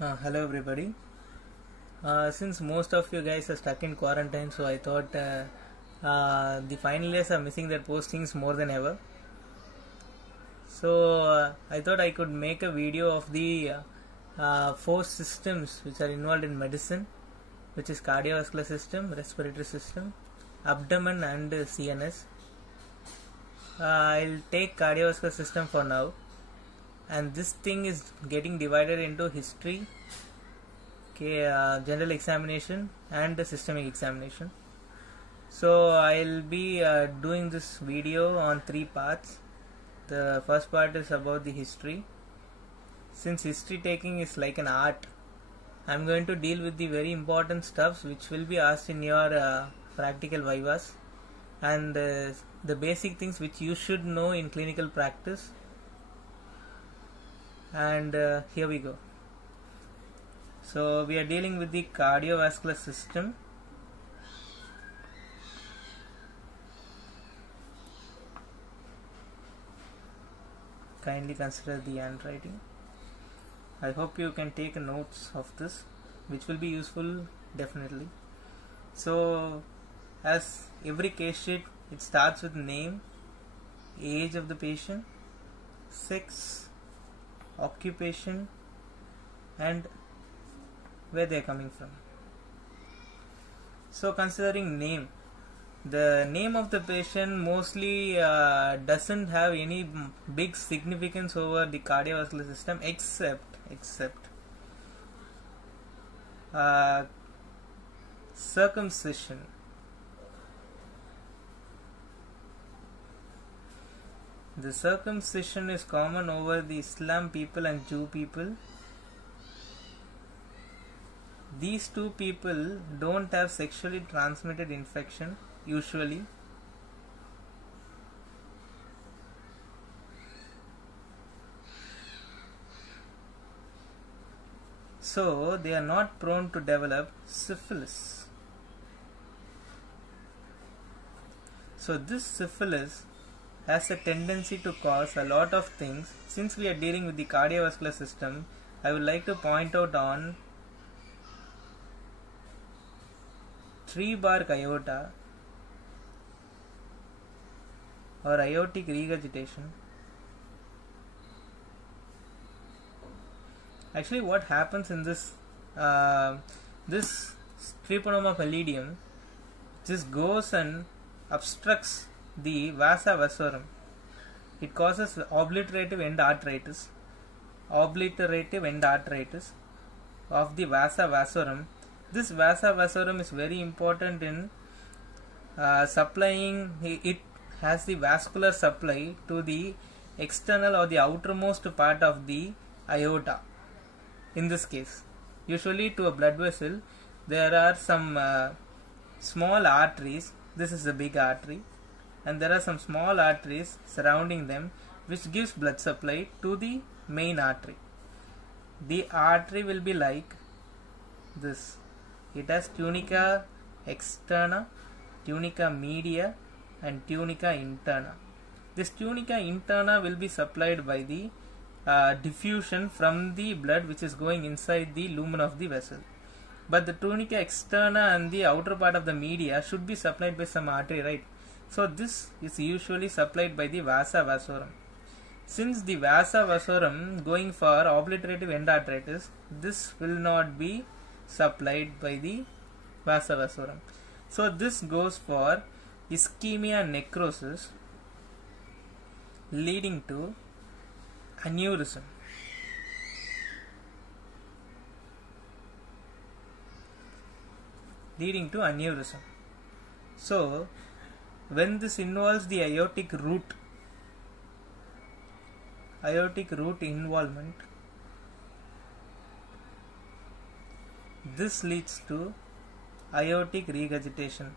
Hello everybody. Since most of you guys are stuck in quarantine, so I thought the final years are missing their postings more than ever. So I thought I could make a video of the four systems which are involved in medicine, which is cardiovascular system, respiratory system, abdomen and CNS. I'll take cardiovascular system for now, and this thing is getting divided into history, general examination and the systemic examination. So I'll be doing this video on three parts. The first part is about the history. Since history taking is like an art, I'm going to deal with the very important stuffs which will be asked in your practical vivas, and the basic things which you should know in clinical practice. And here we go. So we are dealing with the cardiovascular system. Kindly consider the handwriting. I hope you can take notes of this, which will be useful definitely. So as every case sheet, it starts with name, age of the patient, sex, occupation, and where they are coming from. So considering name, the name of the patient mostly doesn't have any big significance over the cardiovascular system except circumcision. The circumcision is common over the Islam people and Jew people. These two people don't have sexually transmitted infection usually. So they are not prone to develop syphilis. So this syphilis has a tendency to cause a lot of things. Since we are dealing with the cardiovascular system, I would like to point out on 3-bark aorta or aortic regurgitation. Actually, what happens in this treponema pallidum, just goes and obstructs the vasa vasorum. It causes obliterative end arteritis of the vasa vasorum. This vasa vasorum is very important in supplying. It has the vascular supply to the external or the outermost part of the aorta. In this case, usually to a blood vessel, there are some small arteries. This is a big artery, and there are some small arteries surrounding them, which gives blood supply to the main artery. The artery will be like this. It has tunica externa, tunica media, and tunica interna. This tunica interna will be supplied by the diffusion from the blood which is going inside the lumen of the vessel. But the tunica externa and the outer part of the media should be supplied by some artery, right? So this is usually supplied by the vasa vasorum. Since the vasa vasorum going for obliterative end arteritis, this will not be supplied by the vasa vasorum. So this goes for ischemia necrosis leading to aneurysm. So when this involves the aortic root involvement, this leads to aortic regurgitation.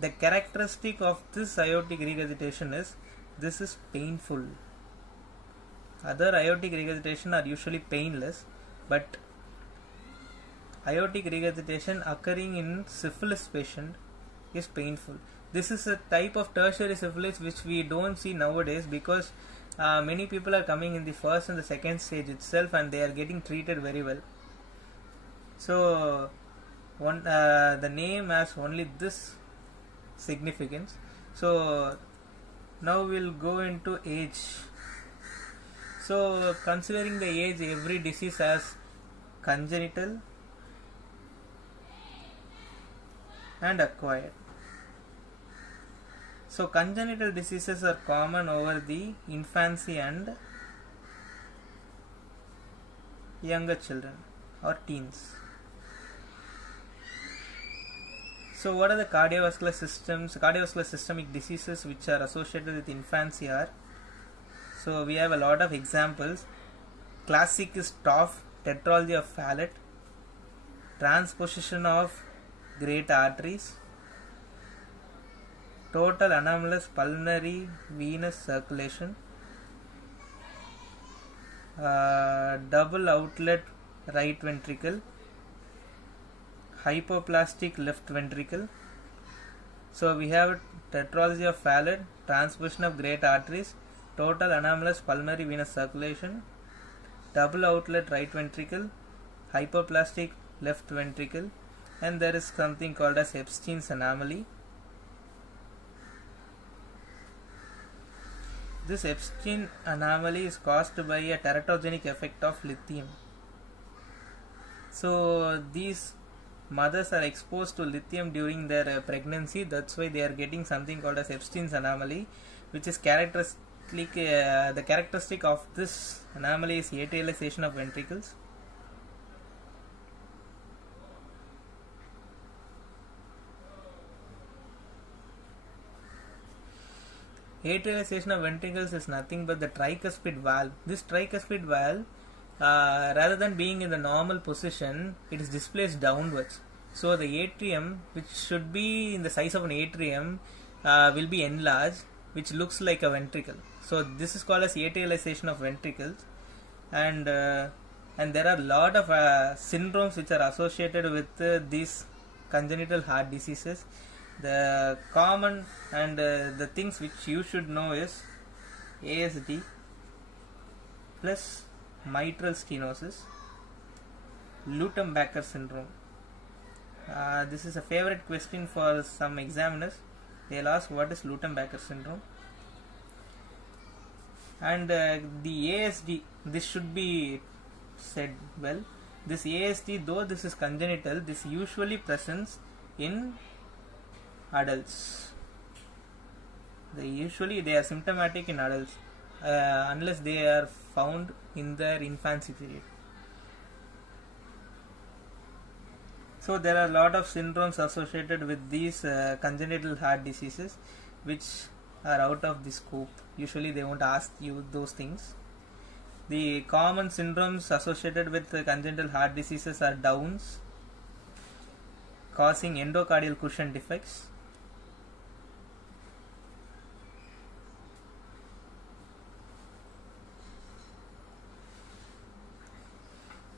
The characteristic of this aortic regurgitation is this is painful. Other aortic regurgitation are usually painless, but aortic regurgitation occurring in syphilis patient is painful. This is a type of tertiary syphilis which we don't see nowadays because many people are coming in the first and the second stage itself, and they are getting treated very well. So the name has only this significance. So now we'll go into age. So considering the age, every disease has congenital and acquired. So congenital diseases are common over the infancy and younger children or teens. So what are the cardiovascular systemic diseases which are associated with infancy are? So we have a lot of examples. Classic is TOF, tetralogy of Fallot, transposition of great arteries, total anomalous pulmonary venous circulation, double outlet right ventricle, hypoplastic left ventricle. So we have tetralogy of Fallot, transposition of great arteries, total anomalous pulmonary venous circulation, double outlet right ventricle, hypoplastic left ventricle, and there is something called as Epstein's anomaly. This Epstein anomaly is caused by a teratogenic effect of lithium. So these mothers are exposed to lithium during their pregnancy. That's why they are getting something called as Epstein's anomaly, which is characteristic. The characteristic of this anomaly is atrialization of ventricles. Atrialization of ventricles is nothing but the tricuspid valve. This tricuspid valve, rather than being in the normal position, it is displaced downwards. So the atrium, which should be in the size of an atrium, will be enlarged, which looks like a ventricle. So this is called as atrialization of ventricles, and there are a lot of syndromes which are associated with these congenital heart diseases. The common and the things which you should know is ASD plus mitral stenosis, Lutembacher syndrome. This is a favorite question for some examiners. They'll ask what is Lutembacher syndrome. And the ASD, this should be said well. This ASD, though this is congenital, this usually presents in adults. They are symptomatic in adults unless they are found in their infancy period. So there are a lot of syndromes associated with these congenital heart diseases which are out of the scope. Usually they won't ask you those things. The common syndromes associated with congenital heart diseases are Downs, causing endocardial cushion defects,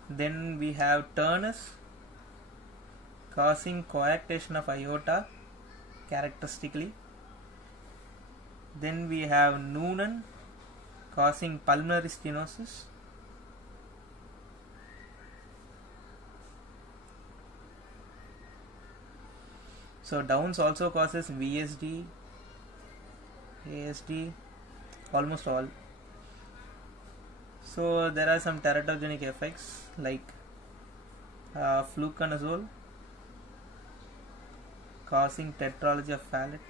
then we have Turnus, causing coarctation of aorta characteristically. Then we have Noonan, causing pulmonary stenosis. So Downs also causes VSD, ASD, almost all. So there are some teratogenic effects like fluconazole, causing tetralogy of Fallot.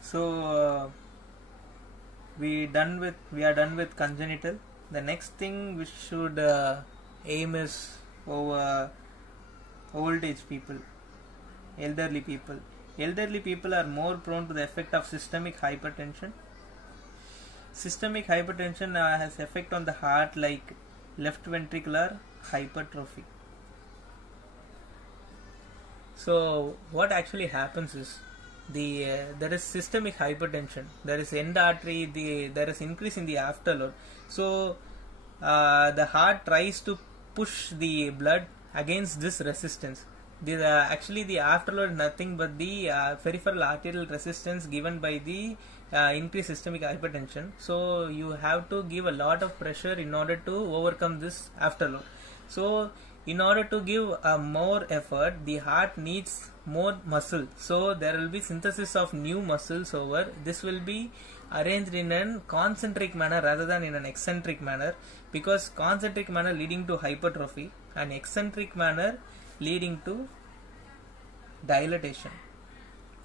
So we are done with congenital. The next thing we should aim is over old age people, elderly people. Elderly people are more prone to the effect of systemic hypertension. Systemic hypertension has effect on the heart like left ventricular hypertrophy. So what actually happens is there is systemic hypertension, there is end artery, there is increase in the afterload. So the heart tries to push the blood against this resistance. Actually the afterload is nothing but the peripheral arterial resistance given by the increased systemic hypertension. So you have to give a lot of pressure in order to overcome this afterload. So in order to give more effort, the heart needs more muscle. So there will be synthesis of new muscles over. This will be arranged in a concentric manner rather than in an eccentric manner, because concentric manner leading to hypertrophy and eccentric manner leading to dilatation.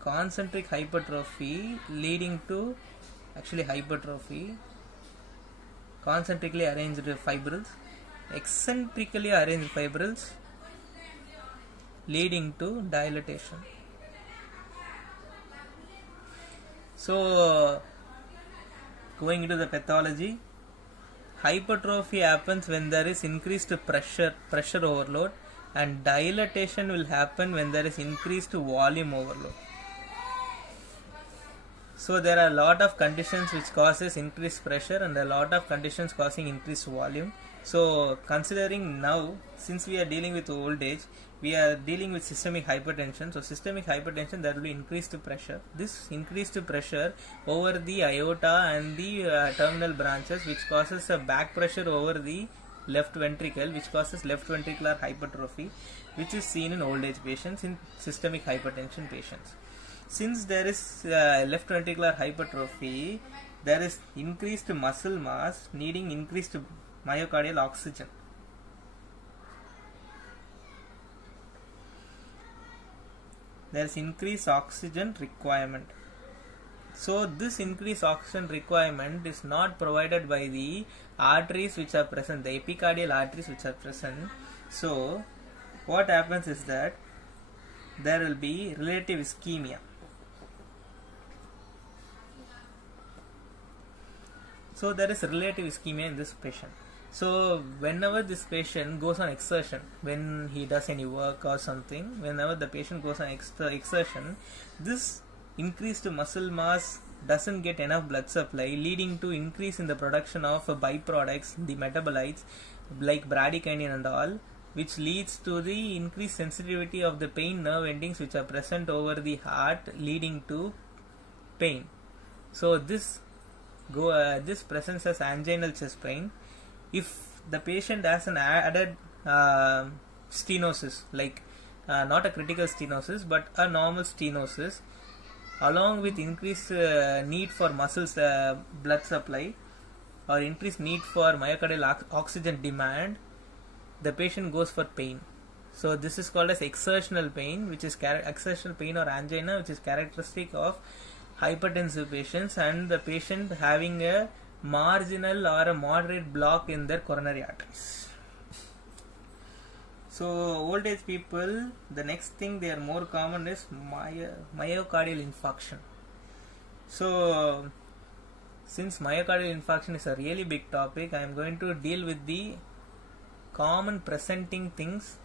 Concentric hypertrophy leading to hypertrophy, concentrically arranged fibrils, eccentrically arranged fibrils leading to dilatation. So going into the pathology, hypertrophy happens when there is increased pressure overload, and dilatation will happen when there is increased volume overload. So there are a lot of conditions which causes increased pressure and a lot of conditions causing increased volume. So considering now, since we are dealing with old age, we are dealing with systemic hypertension. So systemic hypertension, there will be increased pressure. This increased pressure over the aorta and the terminal branches, which causes a back pressure over the left ventricle, which causes left ventricular hypertrophy, which is seen in old age patients, in systemic hypertension patients. Since there is left ventricular hypertrophy, there is increased muscle mass needing increased myocardial oxygen. There is increased oxygen requirement. So this increased oxygen requirement is not provided by the arteries which are present, the epicardial arteries which are present. So what happens is that there will be relative ischemia. So there is relative ischemia in this patient. So whenever this patient goes on exertion, when he does any work or something, whenever the patient goes on exertion, this increased muscle mass doesn't get enough blood supply, leading to increase in the production of byproducts, the metabolites like bradykinin and all, which leads to the increased sensitivity of the pain nerve endings which are present over the heart, leading to pain. So this presents as anginal chest pain. If the patient has an added stenosis, like not a critical stenosis but a normal stenosis, along with increased need for muscles blood supply or increased need for myocardial oxygen demand, the patient goes for pain. So this is called as exertional pain, which is exertional pain or angina, which is characteristic of hypertensive patients and the patient having a marginal or a moderate block in their coronary arteries. So old age people, the next thing they are more common is myocardial infarction. So since myocardial infarction is a really big topic, I am going to deal with the common presenting things,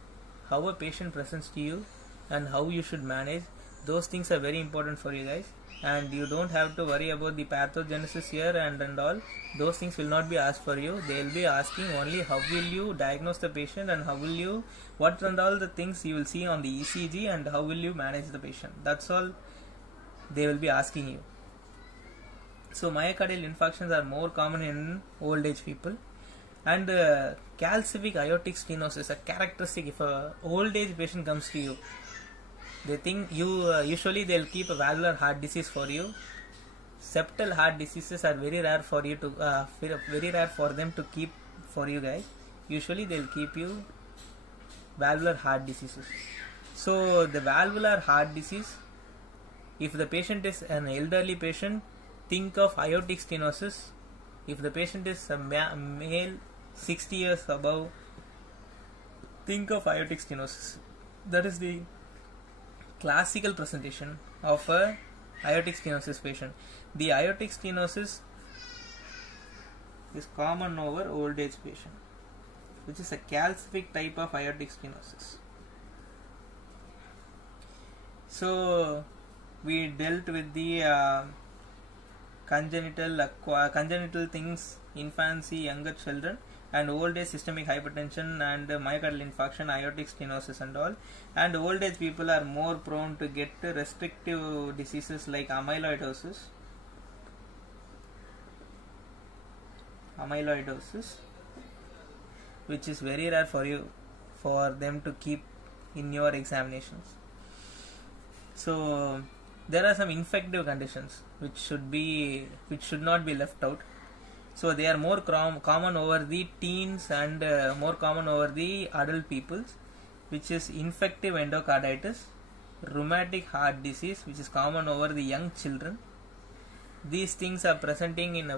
how a patient presents to you and how you should manage. Those things are very important for you guys, and you don't have to worry about the pathogenesis here and all. Those things will not be asked for you. They will be asking only how will you diagnose the patient and how will you, what and all the things you will see on the ECG and how will you manage the patient. That's all they will be asking you. So myocardial infarctions are more common in old age people, and calcific aortic stenosis, a characteristic. If a old age patient comes to you, they think you usually they'll keep a valvular heart disease for you. Septal heart diseases are very rare for you to very rare for them to keep for you guys. Usually they'll keep you valvular heart diseases. So the valvular heart disease, if the patient is an elderly patient, think of aortic stenosis. If the patient is a male 60 years above, think of aortic stenosis. That is the classical presentation of a aortic stenosis patient. The aortic stenosis is common over old age patient, which is a calcific type of aortic stenosis. So we dealt with the congenital things, infancy, younger children. and old age systemic hypertension and myocardial infarction, aortic stenosis and all. And old age people are more prone to get restrictive diseases like amyloidosis, which is very rare for them to keep in your examinations. So there are some infective conditions which should not be left out. So they are more common over the teens and more common over the adult peoples, which is infective endocarditis, rheumatic heart disease, which is common over the young children. These things are presenting in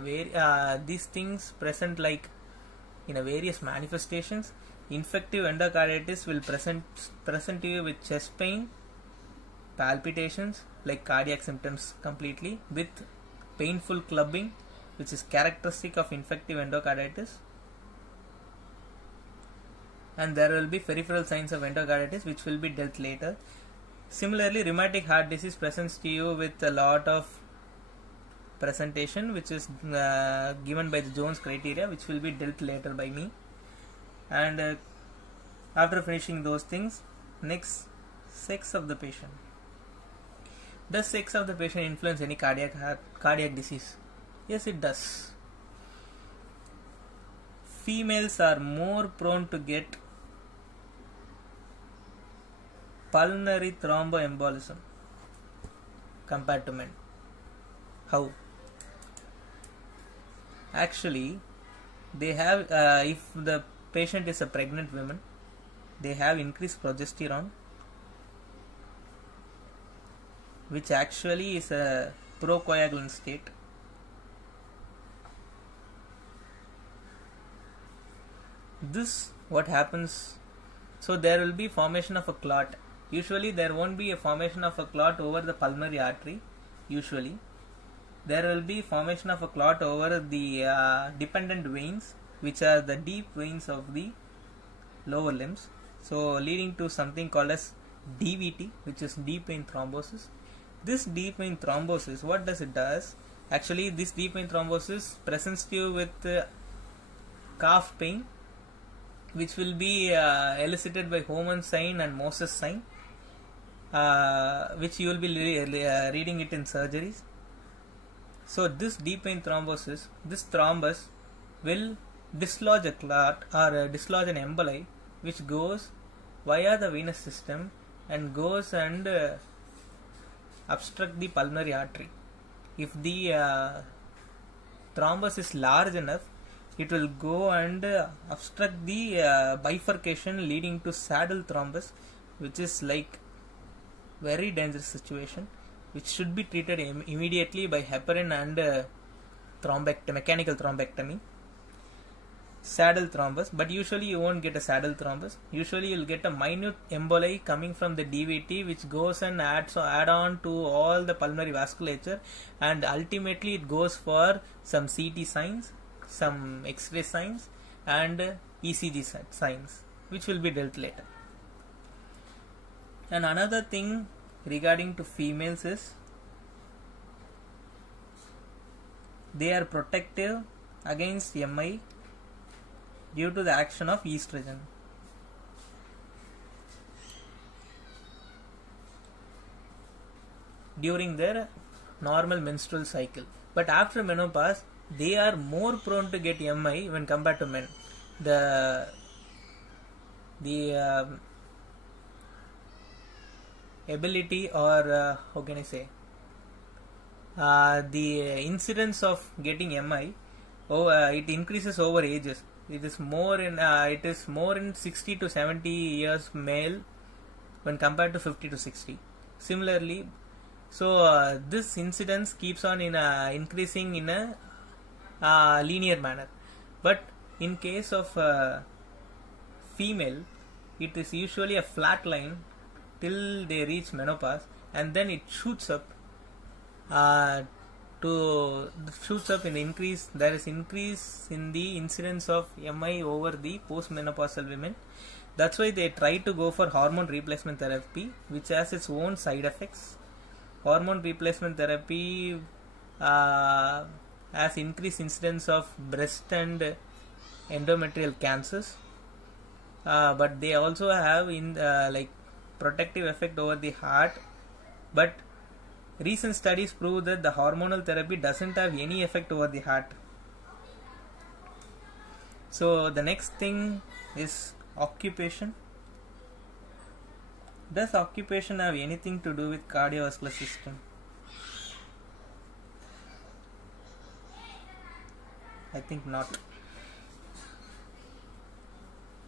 various manifestations. Infective endocarditis will present to you with chest pain, palpitations like cardiac symptoms completely, with painful clubbing, which is characteristic of infective endocarditis, and there will be peripheral signs of endocarditis which will be dealt later. Similarly, rheumatic heart disease presents to you with a lot of presentation, which is given by the Jones criteria, which will be dealt later by me. And after finishing those things, next, sex of the patient. Does sex of the patient influence any cardiac disease? Yes, it does. Females are more prone to get pulmonary thromboembolism compared to men. How? Actually, they have, if the patient is a pregnant woman, they have increased progesterone, which actually is a procoagulant state. This, what happens, so there will be formation of a clot. Usually there won't be a formation of a clot over the pulmonary artery. Usually there will be formation of a clot over the dependent veins, which are the deep veins of the lower limbs, so leading to something called as DVT, which is deep vein thrombosis. This deep vein thrombosis, what does it does? Actually, this deep vein thrombosis presents you with calf pain, which will be elicited by Homan sign and Moses sign, which you will be reading it in surgeries. So this deep vein thrombosis, this thrombus will dislodge a clot or dislodge an emboli, which goes via the venous system and goes and obstruct the pulmonary artery. If the thrombus is large enough, it will go and obstruct the bifurcation, leading to saddle thrombus, which is like very dangerous situation, which should be treated immediately by heparin and mechanical thrombectomy. Saddle thrombus, but usually you won't get a saddle thrombus. Usually you'll get a minute emboli coming from the DVT, which goes and add on to all the pulmonary vasculature, and ultimately it goes for some CT signs, some X-ray signs, and ECG signs, which will be dealt later. And another thing regarding to females is they are protective against MI due to the action of estrogen. During their normal menstrual cycle, but after menopause they are more prone to get MI when compared to men. The ability, or how can I say, the incidence of getting MI, it increases over ages. It is more in 60 to 70 years male when compared to 50 to 60. Similarly, so this incidence keeps on increasing in a linear manner. But in case of female, it is usually a flat line till they reach menopause, and then it shoots up in increase. There is increase in the incidence of MI over the postmenopausal women. That's why they try to go for hormone replacement therapy, which has its own side effects. Hormone replacement therapy has increased incidence of breast and endometrial cancers, but they also have in like protective effect over the heart. But recent studies prove that the hormonal therapy doesn't have any effect over the heart. So the next thing is occupation. Does occupation have anything to do with cardiovascular system? I think not.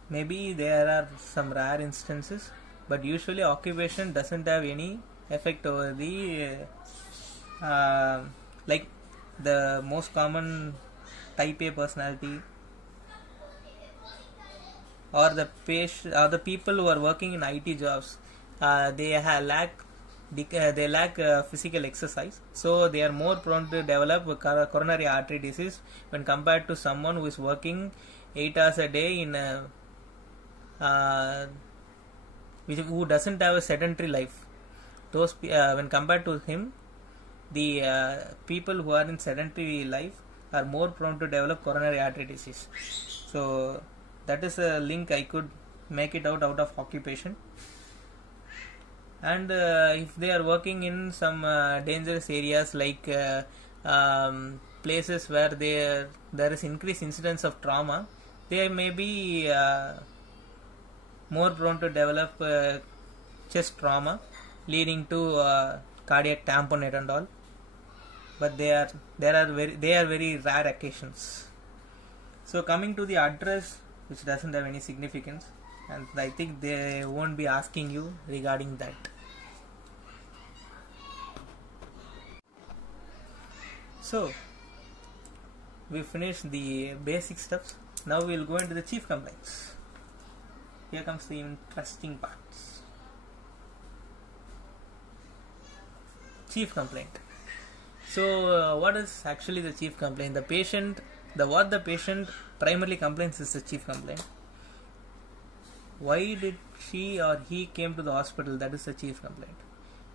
Maybe there are some rare instances, but usually occupation doesn't have any effect over the like the most common type A personality, or the patient, or the people who are working in IT jobs. They lack physical exercise, so they are more prone to develop coronary artery disease when compared to someone who is working 8 hours a day in a who doesn't have a sedentary life. Those when compared to him, the people who are in sedentary life are more prone to develop coronary artery disease. So that is a link I could make it out of occupation. And if they are working in some dangerous areas like places where there is increased incidence of trauma, they may be more prone to develop chest trauma, leading to cardiac tamponade and all. But they are very rare occasions. So coming to the address, which doesn't have any significance, and I think they won't be asking you regarding that. So we finished the basic steps. Now we will go into the chief complaints. Here comes the interesting parts. Chief complaint. So what is actually the chief complaint? What the patient primarily complains is the chief complaint. Why did she or he came to the hospital? That is the chief complaint.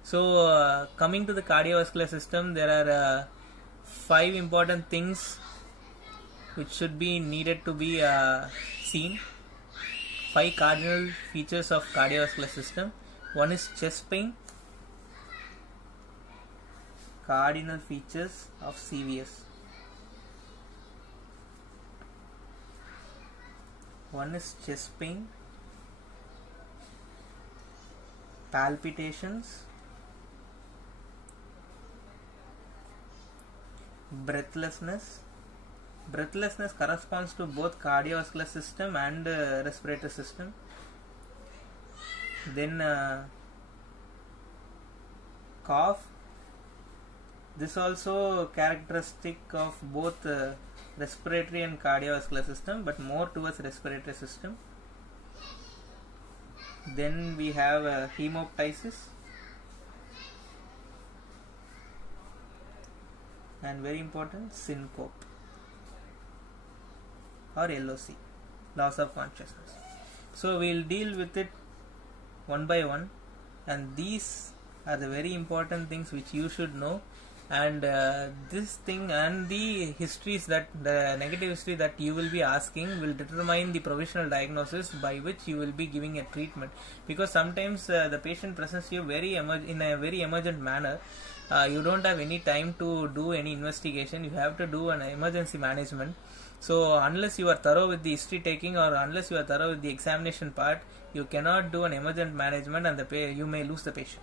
So coming to the cardiovascular system, there are 5 important things which should be needed to be seen. 5 cardinal features of cardiovascular system. One is chest pain. Cardinal features of CVS. One is chest pain, palpitations, breathlessness. Breathlessness corresponds to both cardiovascular system and respiratory system. Then cough. This also characteristic of both respiratory and cardiovascular system, but more towards respiratory system. Then we have hemoptysis, and very important, syncope or LOC, loss of consciousness. So we will deal with it one by one, and these are the very important things which you should know. And this thing and the histories, that the negative history that you will be asking, will determine the provisional diagnosis by which you will be giving a treatment. Because sometimes the patient presents you in a very emergent manner. You don't have any time to do any investigation. You have to do an emergency management. So unless you are thorough with the history taking, or unless you are thorough with the examination part, you cannot do an emergent management, and you may lose the patient.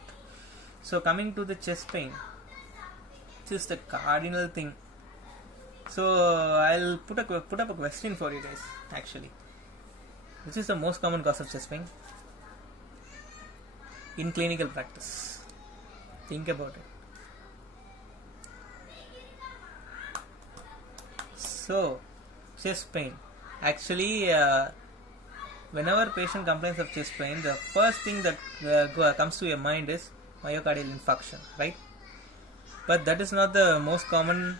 So coming to the chest pain, this is the cardinal thing. So I'll put up a question for you guys. Actually, which is the most common cause of chest pain in clinical practice? Think about it. So chest pain, actually whenever patient complains of chest pain, the first thing that comes to your mind is myocardial infarction, right? But that is not the most common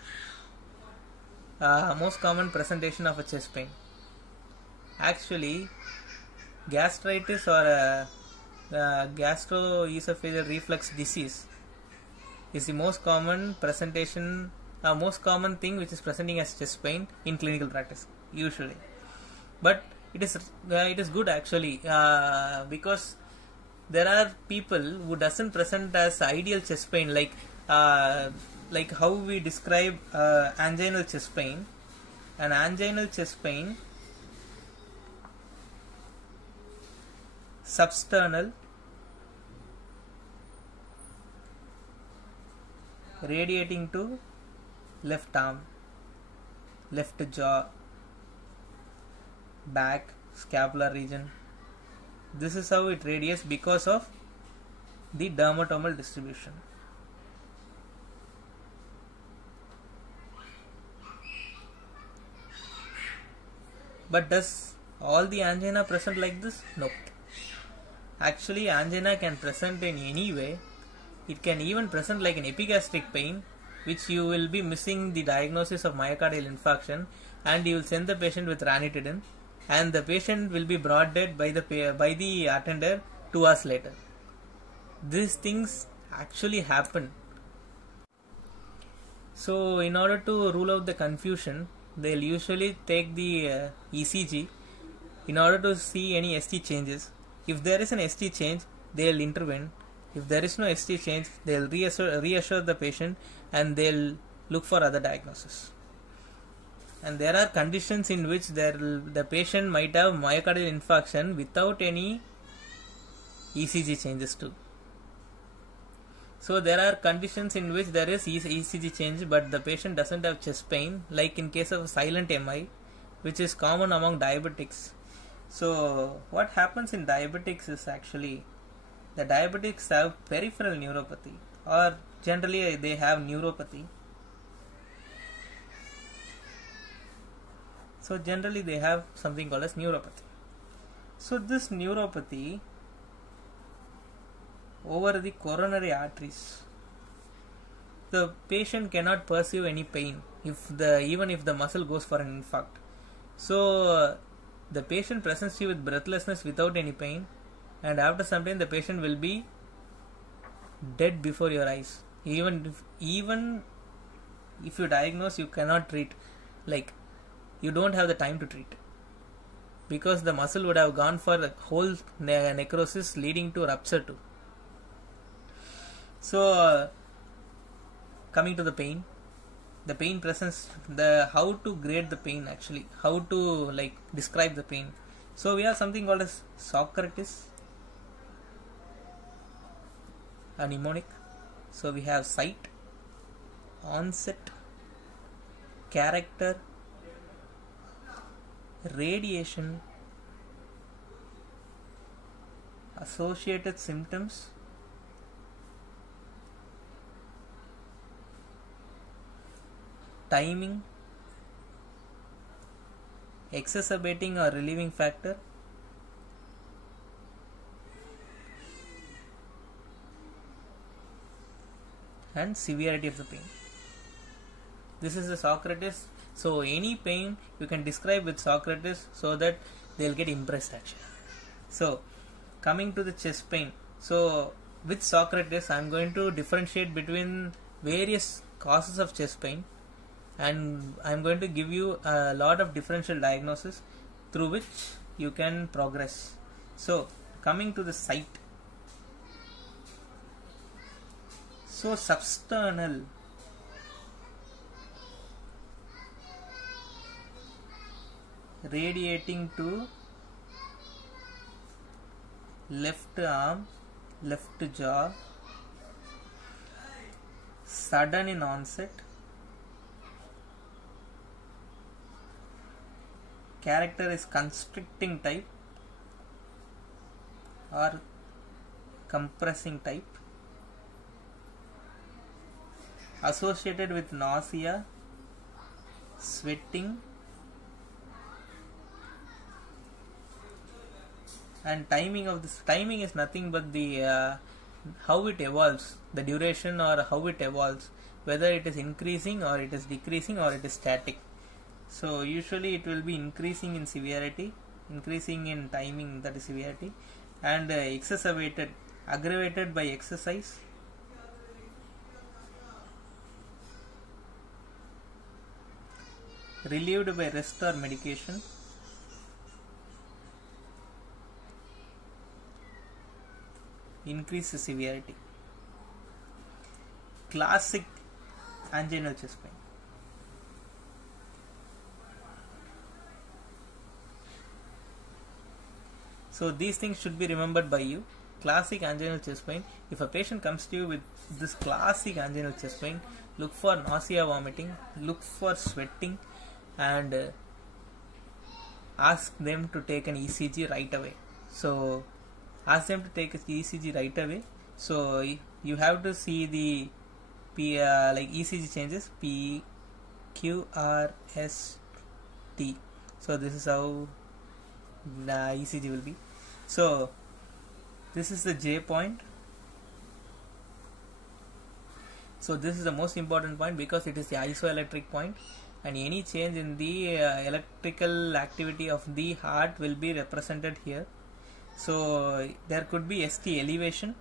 presentation of a chest pain. Actually, gastritis or gastroesophageal reflux disease is the most common presentation, most common thing which is presenting as chest pain in clinical practice usually. but it is good actually, because there are people who doesn't present as ideal chest pain, like how we describe anginal chest pain. An anginal chest pain, substernal, radiating to left arm, left jaw, back, scapular region. This is how it radiates because of the dermatomal distribution. But does all the angina present like this? No. Actually, angina can present in any way. It can even present like an epigastric pain, which you will be missing the diagnosis of myocardial infarction, and you will send the patient with ranitidine, and the patient will be brought dead by the attender 2 hours later. These things actually happen. So in order to rule out the confusion, they'll usually take the ECG in order to see any ST changes. If there is an ST change, they'll intervene. If there is no ST change, they'll reassure the patient, and they'll look for other diagnosis. And there are conditions in which the patient might have myocardial infarction without any ECG changes too. So there are conditions in which there is ECG change, but the patient doesn't have chest pain, like in case of silent MI, which is common among diabetics. So what happens in diabetics is actually the diabetics have peripheral neuropathy, or generally they have neuropathy. So generally they have something called as neuropathy. So this neuropathy over the coronary arteries, the patient cannot perceive any pain even if the muscle goes for an infarct. So the patient presents you with breathlessness without any pain, and after some time the patient will be dead before your eyes. Even if you diagnose, you cannot treat, like you don't have the time to treat, because the muscle would have gone for a whole necrosis leading to rupture too. So coming to the pain presence, how to grade the pain, actually how to describe the pain. So we have something called as Socrates, a mnemonic. So we have site, onset, character, radiation, associated symptoms, timing, exacerbating or relieving factor, and severity of the pain. This is the Socrates. So any pain you can describe with Socrates, so that they'll get impressed actually. So coming to the chest pain, so with Socrates I'm going to differentiate between various causes of chest pain, and I'm going to give you a lot of differential diagnosis through which you can progress. So coming to the site, so substernal, radiating to left arm, left jaw, sudden in onset, character is constricting type or compressing type, associated with nausea, sweating, and timing of this. Timing is nothing but the how it evolves, the duration or how it evolves, whether it is increasing or it is decreasing or it is static. So usually it will be increasing in severity, increasing in timing, that is severity, and exacerbated, aggravated by exercise, relieved by rest or medication, increase the severity. Classic anginal chest pain. So these things should be remembered by you. Classic anginal chest pain. If a patient comes to you with this classic anginal chest pain, look for nausea, vomiting, look for sweating, and ask them to take an ECG right away. So ask them to take an ECG right away. So you have to see the like ECG changes, P, Q, R, S, T. So this is how the ECG will be. So this is the J point. So this is the most important point because it is the isoelectric point, and any change in the electrical activity of the heart will be represented here. So there could be ST elevation.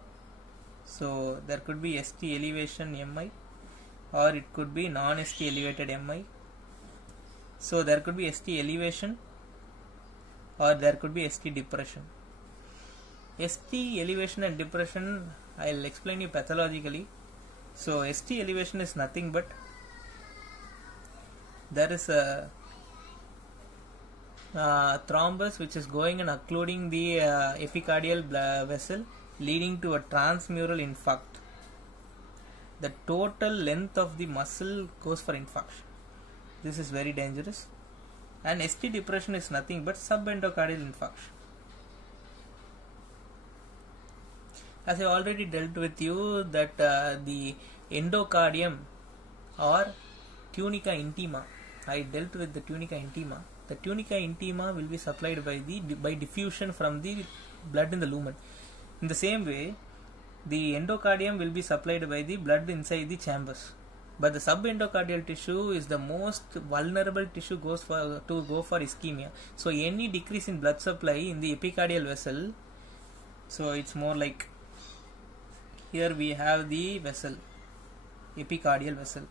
So there could be ST elevation MI, or it could be non-ST elevated MI. So there could be ST elevation, or there could be ST depression. ST elevation and depression, I'll explain you pathologically. So ST elevation is nothing but there is a thrombus which is going and occluding the epicardial vessel, leading to a transmural infarct. The total length of the muscle goes for infarction. This is very dangerous. And ST depression is nothing but subendocardial infarction. As I already dealt with you that the endocardium or tunica intima, I dealt with the tunica intima. The tunica intima will be supplied by diffusion from the blood in the lumen. In the same way, the endocardium will be supplied by the blood inside the chambers. But the subendocardial tissue is the most vulnerable tissue to go for ischemia. So any decrease in blood supply in the epicardial vessel, so it's more like here we have the vessel, epicardial vessel.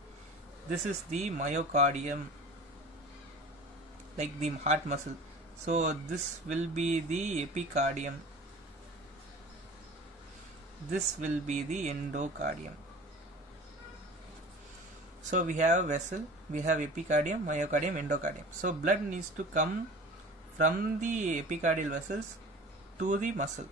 This is the myocardium, like the heart muscle. So this will be the epicardium. This will be the endocardium. So we have vessel, we have epicardium, myocardium, endocardium. So blood needs to come from the epicardial vessels to the muscle.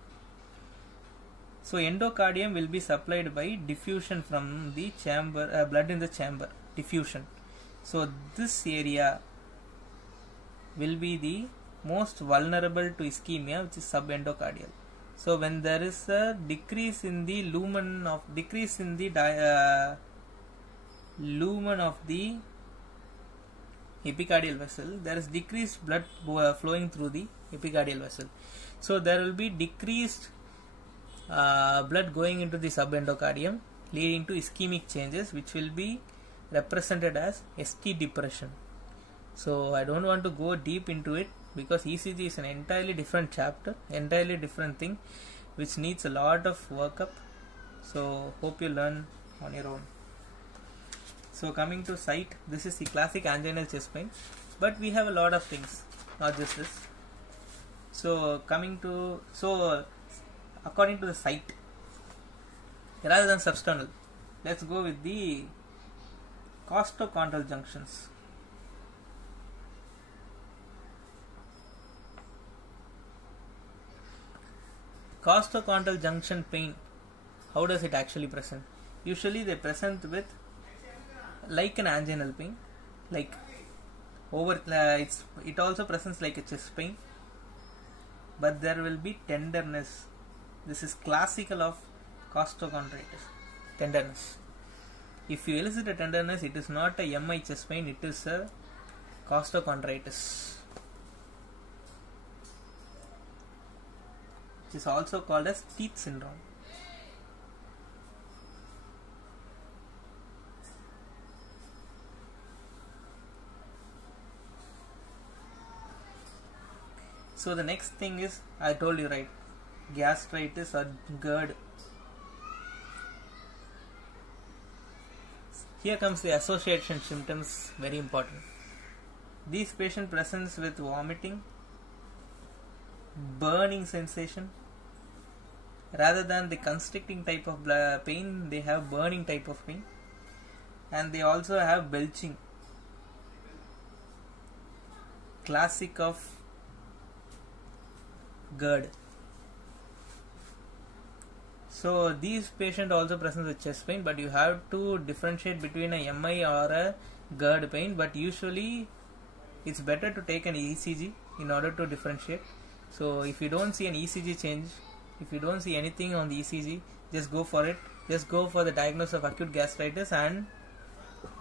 So endocardium will be supplied by diffusion from the chamber, blood in the chamber, diffusion. So this area will be the most vulnerable to ischemia, which is subendocardial. So when there is a decrease in the lumen of the epicardial vessel, there is decreased blood flowing through the epicardial vessel. So there will be decreased blood going into the subendocardium, leading to ischemic changes, which will be represented as ST depression. So I don't want to go deep into it because ECG is an entirely different chapter, entirely different thing, which needs a lot of workup. So hope you learn on your own. So coming to site, this is the classic anginal chest pain, but we have a lot of things, not just this. So according to the site, rather than substernal, let's go with the costochondral junctions. Costochondral junction pain, how does it actually present? Usually they present with like an anginal pain, like it also presents like a chest pain, but there will be tenderness. This is classical of costochondritis, tenderness. If you elicit a tenderness, it is not a MI chest pain, it is a costochondritis, which is also called as teeth syndrome. So the next thing is, I told you right, gastritis or GERD. Here comes the association symptoms, very important. These patient presents with vomiting, burning sensation, Rather than the constricting type of pain, they have burning type of pain, and they also have belching, classic of GERD. So these patients also present with chest pain, but you have to differentiate between a MI or a GERD pain. But usually it's better to take an ECG in order to differentiate. So if you don't see an ECG change, if you don't see anything on the ECG, just go for it. Just go for the diagnosis of acute gastritis and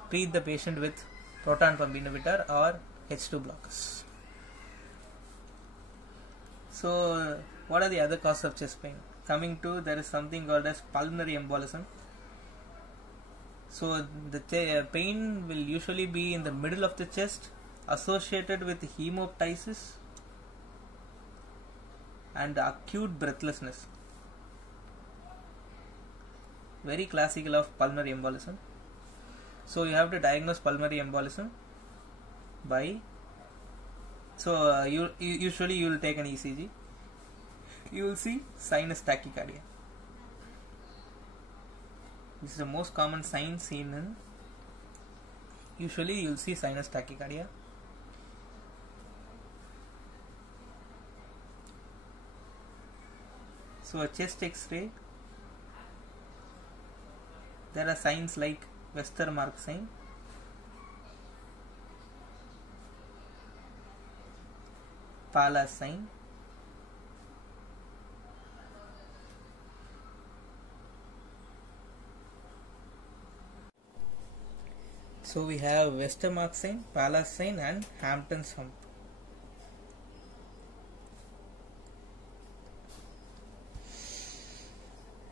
treat the patient with proton pump inhibitor or H2 blockers. So what are the other causes of chest pain? Coming to, there is something called as pulmonary embolism. So the pain will usually be in the middle of the chest, associated with hemoptysis and acute breathlessness. Very classical of pulmonary embolism. So you have to diagnose pulmonary embolism by, so usually you will take an ECG. You will see sinus tachycardia. This is the most common sign seen in, usually you will see sinus tachycardia. So a chest X-ray, there are signs like Westermarck sign, Pallas sign, so we have Westermarck sign, Pallas sign and Hampton's hump.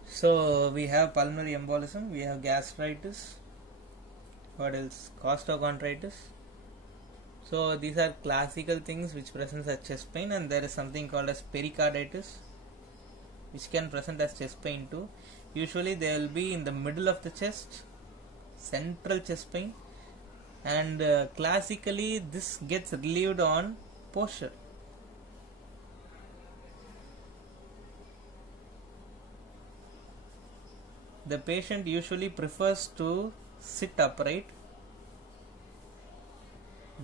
So we have pulmonary embolism, we have gastritis, what else? Costochondritis. So these are classical things which presents as chest pain, and there is something called as pericarditis, which can present as chest pain too. Usually they will be in the middle of the chest, central chest pain, and classically this gets relieved on posture. The patient usually prefers to sit upright,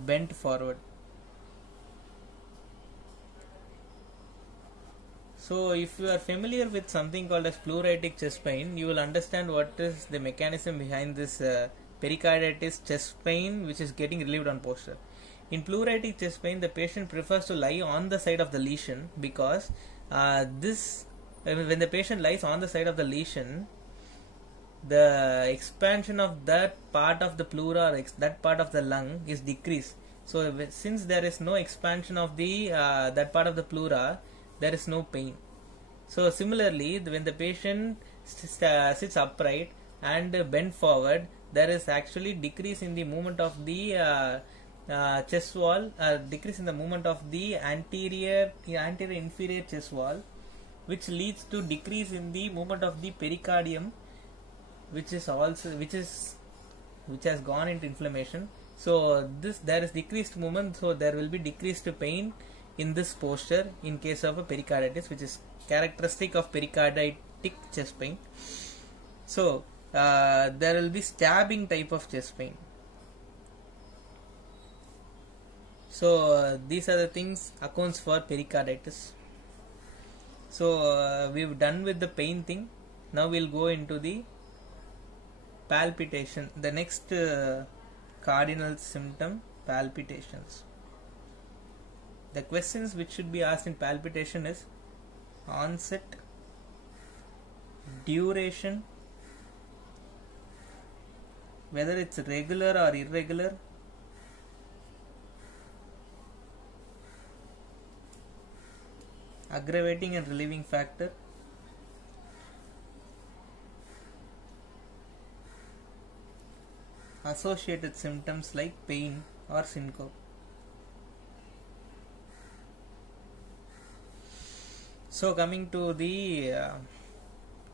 bent forward. So if you are familiar with something called as pleuritic chest pain, you will understand what is the mechanism behind this pericarditis chest pain, which is getting relieved on posture. In pleuritic chest pain, the patient prefers to lie on the side of the lesion, because when the patient lies on the side of the lesion, the expansion of that part of the pleura or that part of the lung is decreased. So since there is no expansion of the that part of the pleura, there is no pain. So similarly, when the patient sits upright and bent forward, there is actually decrease in the movement of the chest wall, decrease in the movement of the anterior inferior chest wall, which leads to decrease in the movement of the pericardium, which has gone into inflammation. So there is decreased movement, so there will be decreased pain in this posture in case of a pericarditis, which is characteristic of pericarditic chest pain. So there will be stabbing type of chest pain. So these are the things accounts for pericarditis. So we've done with the pain thing. Now we'll go into the palpitation. The next cardinal symptom, palpitations. The questions which should be asked in palpitation is onset, duration, whether it's regular or irregular, aggravating and relieving factor, associated symptoms like pain or syncope. So coming to the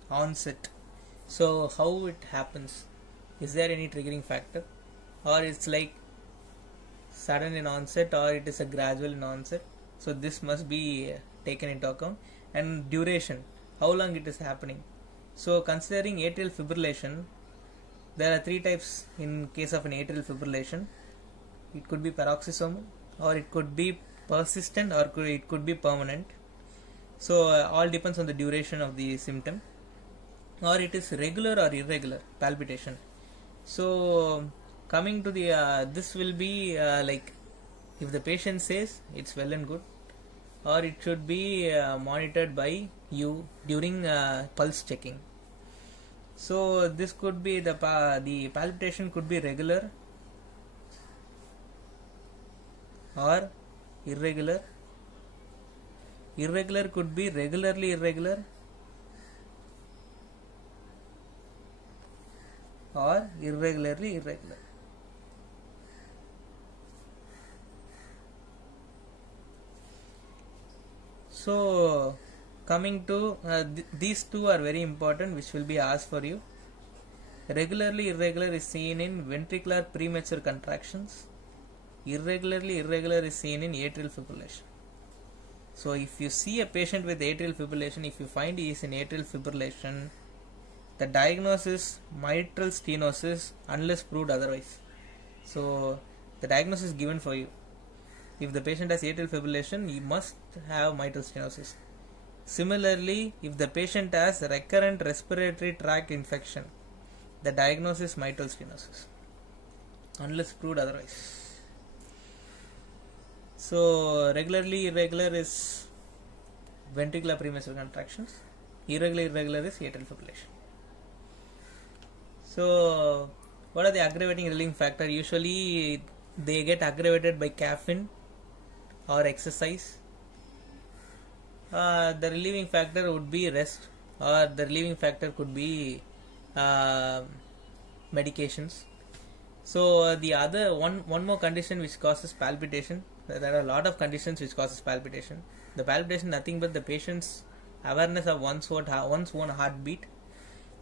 onset, so how it happens? Is there any triggering factor, or it's like sudden in onset, or it is a gradual in onset? So this must be taken into account. And duration, how long it is happening. So considering atrial fibrillation, there are three types in case of an atrial fibrillation. It could be paroxysmal, or it could be persistent, or it could be permanent. So all depends on the duration of the symptom. Or it is regular or irregular palpitation. So coming to the this will be like if the patient says it's well and good, or it should be monitored by you during pulse checking. So this could be the palpitation could be regular or irregular. Irregular could be regularly irregular or irregularly irregular. So coming to these two are very important, which will be asked for you. Regularly irregular is seen in ventricular premature contractions. Irregularly irregular is seen in atrial fibrillation. So if you see a patient with atrial fibrillation, if you find he is in atrial fibrillation, the diagnosis is mitral stenosis unless proved otherwise. So the diagnosis is given for you. If the patient has atrial fibrillation, he must have mitral stenosis. Similarly, if the patient has recurrent respiratory tract infection, the diagnosis is mitral stenosis unless proved otherwise. So regularly irregular is ventricular premature contractions. Irregular is atrial fibrillation. So what are the aggravating relieving factor? Usually they get aggravated by caffeine or exercise. The relieving factor would be rest, or the relieving factor could be medications. So the other one more condition which causes palpitation. There are a lot of conditions which causes palpitation. The palpitation nothing but the patient's awareness of one's own heartbeat.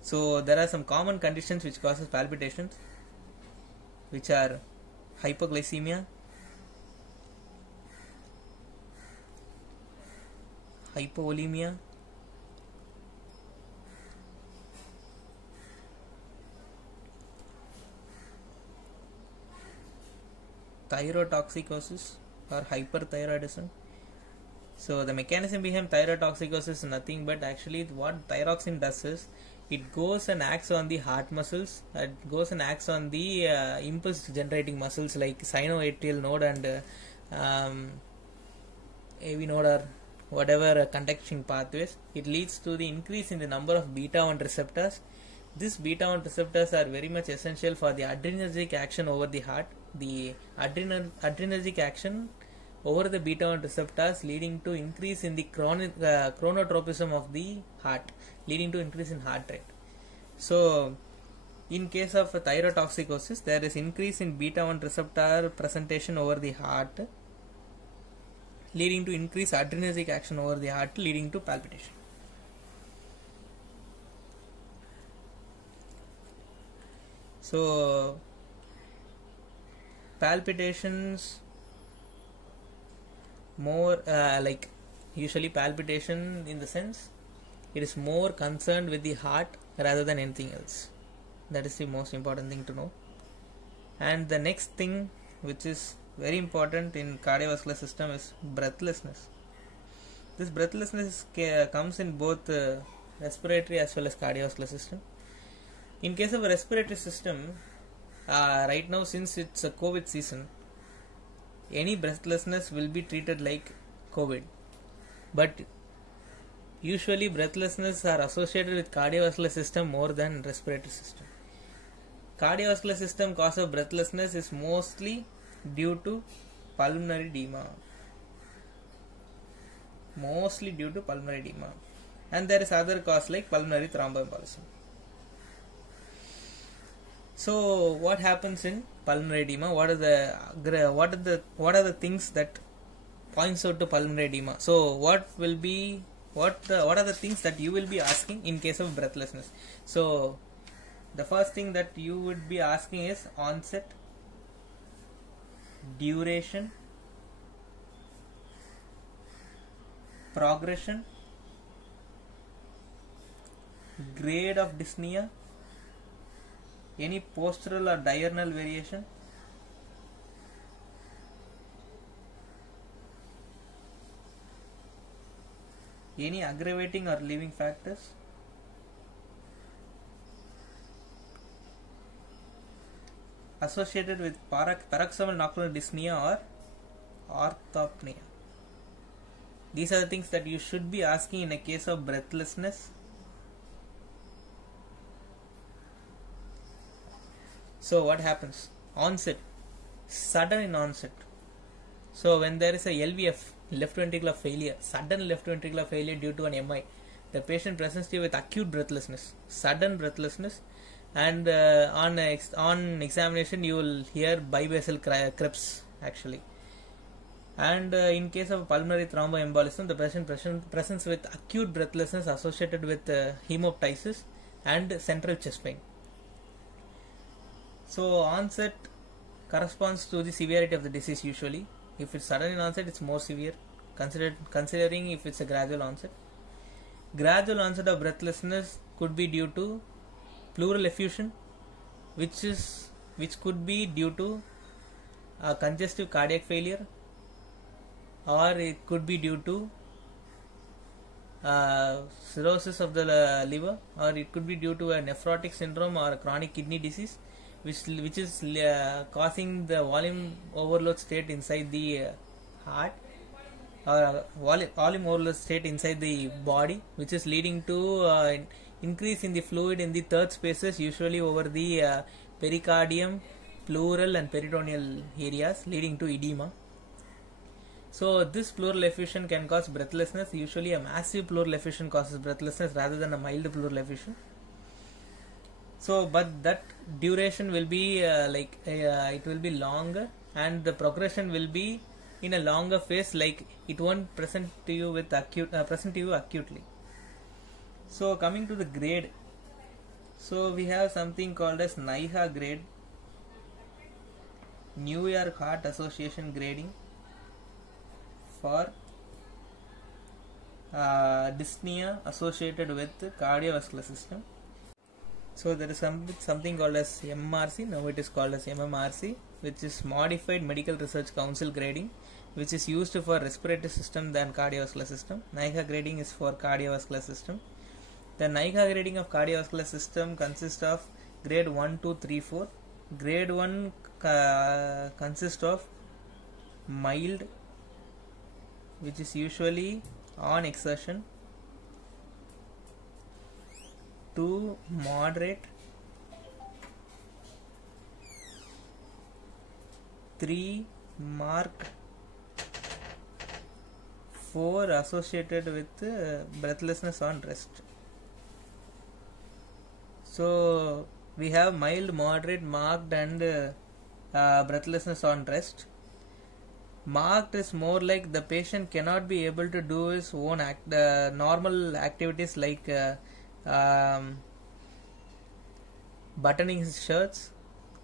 So there are some common conditions which causes palpitations, which are hypoglycemia, hypovolemia, thyrotoxicosis or hyperthyroidism. So the mechanism behind thyrotoxicosis is nothing but actually what thyroxine does is it goes and acts on the heart muscles. It goes and acts on the impulse generating muscles like sinoatrial node and AV node or whatever conduction pathways. It leads to the increase in the number of beta 1 receptors. These beta 1 receptors are very much essential for the adrenergic action over the heart. The adrenergic action over the beta 1 receptors leading to increase in the chronotropism of the heart, leading to increase in heart rate. So in case of thyrotoxicosis, there is increase in beta 1 receptor presentation over the heart, leading to increased adrenergic action over the heart, leading to palpitation. So palpitations more like usually palpitation in the sense it is more concerned with the heart rather than anything else. That is the most important thing to know. And the next thing which is very important in cardiovascular system is breathlessness. This breathlessness comes in both respiratory as well as cardiovascular system. In case of a respiratory system, right now since it's a COVID season, any breathlessness will be treated like COVID. But usually breathlessness are associated with cardiovascular system more than respiratory system. Cardiovascular system cause of breathlessness is mostly due to pulmonary edema. And there is other cause like pulmonary thromboembolism. So what happens in pulmonary edema? What are the things that points out to pulmonary edema? So what are the things that you will be asking in case of breathlessness? So the first thing that you would be asking is onset, duration, progression, grade of dyspnea, any postural or diurnal variation, any aggravating or relieving factors, associated with paroxysmal nocturnal dyspnea or orthopnea. These are the things that you should be asking in a case of breathlessness. So what happens? Onset, sudden in onset. So when there is a LVF, left ventricular failure, sudden left ventricular failure due to an MI, the patient presents you with acute breathlessness, sudden breathlessness, and on examination you will hear bibasal Krebs actually. And in case of pulmonary thromboembolism, the patient presents with acute breathlessness associated with hemoptysis and central chest pain. So onset corresponds to the severity of the disease usually. If it's sudden in onset, it's more severe, considering if it's a gradual onset. Gradual onset of breathlessness could be due to pleural effusion, which could be due to a congestive cardiac failure, or it could be due to cirrhosis of the liver, or it could be due to a nephrotic syndrome or a chronic kidney disease, which is causing the volume overload state inside the heart, or volume overload state inside the body, which is leading to increase in the fluid in the third spaces, usually over the pericardium, pleural and peritoneal areas, leading to edema. So this pleural effusion can cause breathlessness. Usually a massive pleural effusion causes breathlessness rather than a mild pleural effusion. So but that duration will be it will be longer, and the progression will be in a longer phase, like it won't present to you with acutely. So coming to the grade, so we have something called as NYHA grade, New York Heart Association grading for dyspnea associated with cardiovascular system. So there is something called as MRC, now it is called as MMRC, which is Modified Medical Research Council grading, which is used for respiratory system than cardiovascular system. NYHA grading is for cardiovascular system. The NYHA grading of cardiovascular system consists of grade 1, 2, 3, 4. Grade 1 consists of mild, which is usually on exertion, 2 moderate, 3 marked, 4 associated with breathlessness on rest. So we have mild, moderate, marked and breathlessness on rest. Marked is more like the patient cannot be able to do his own normal activities like buttoning his shirts,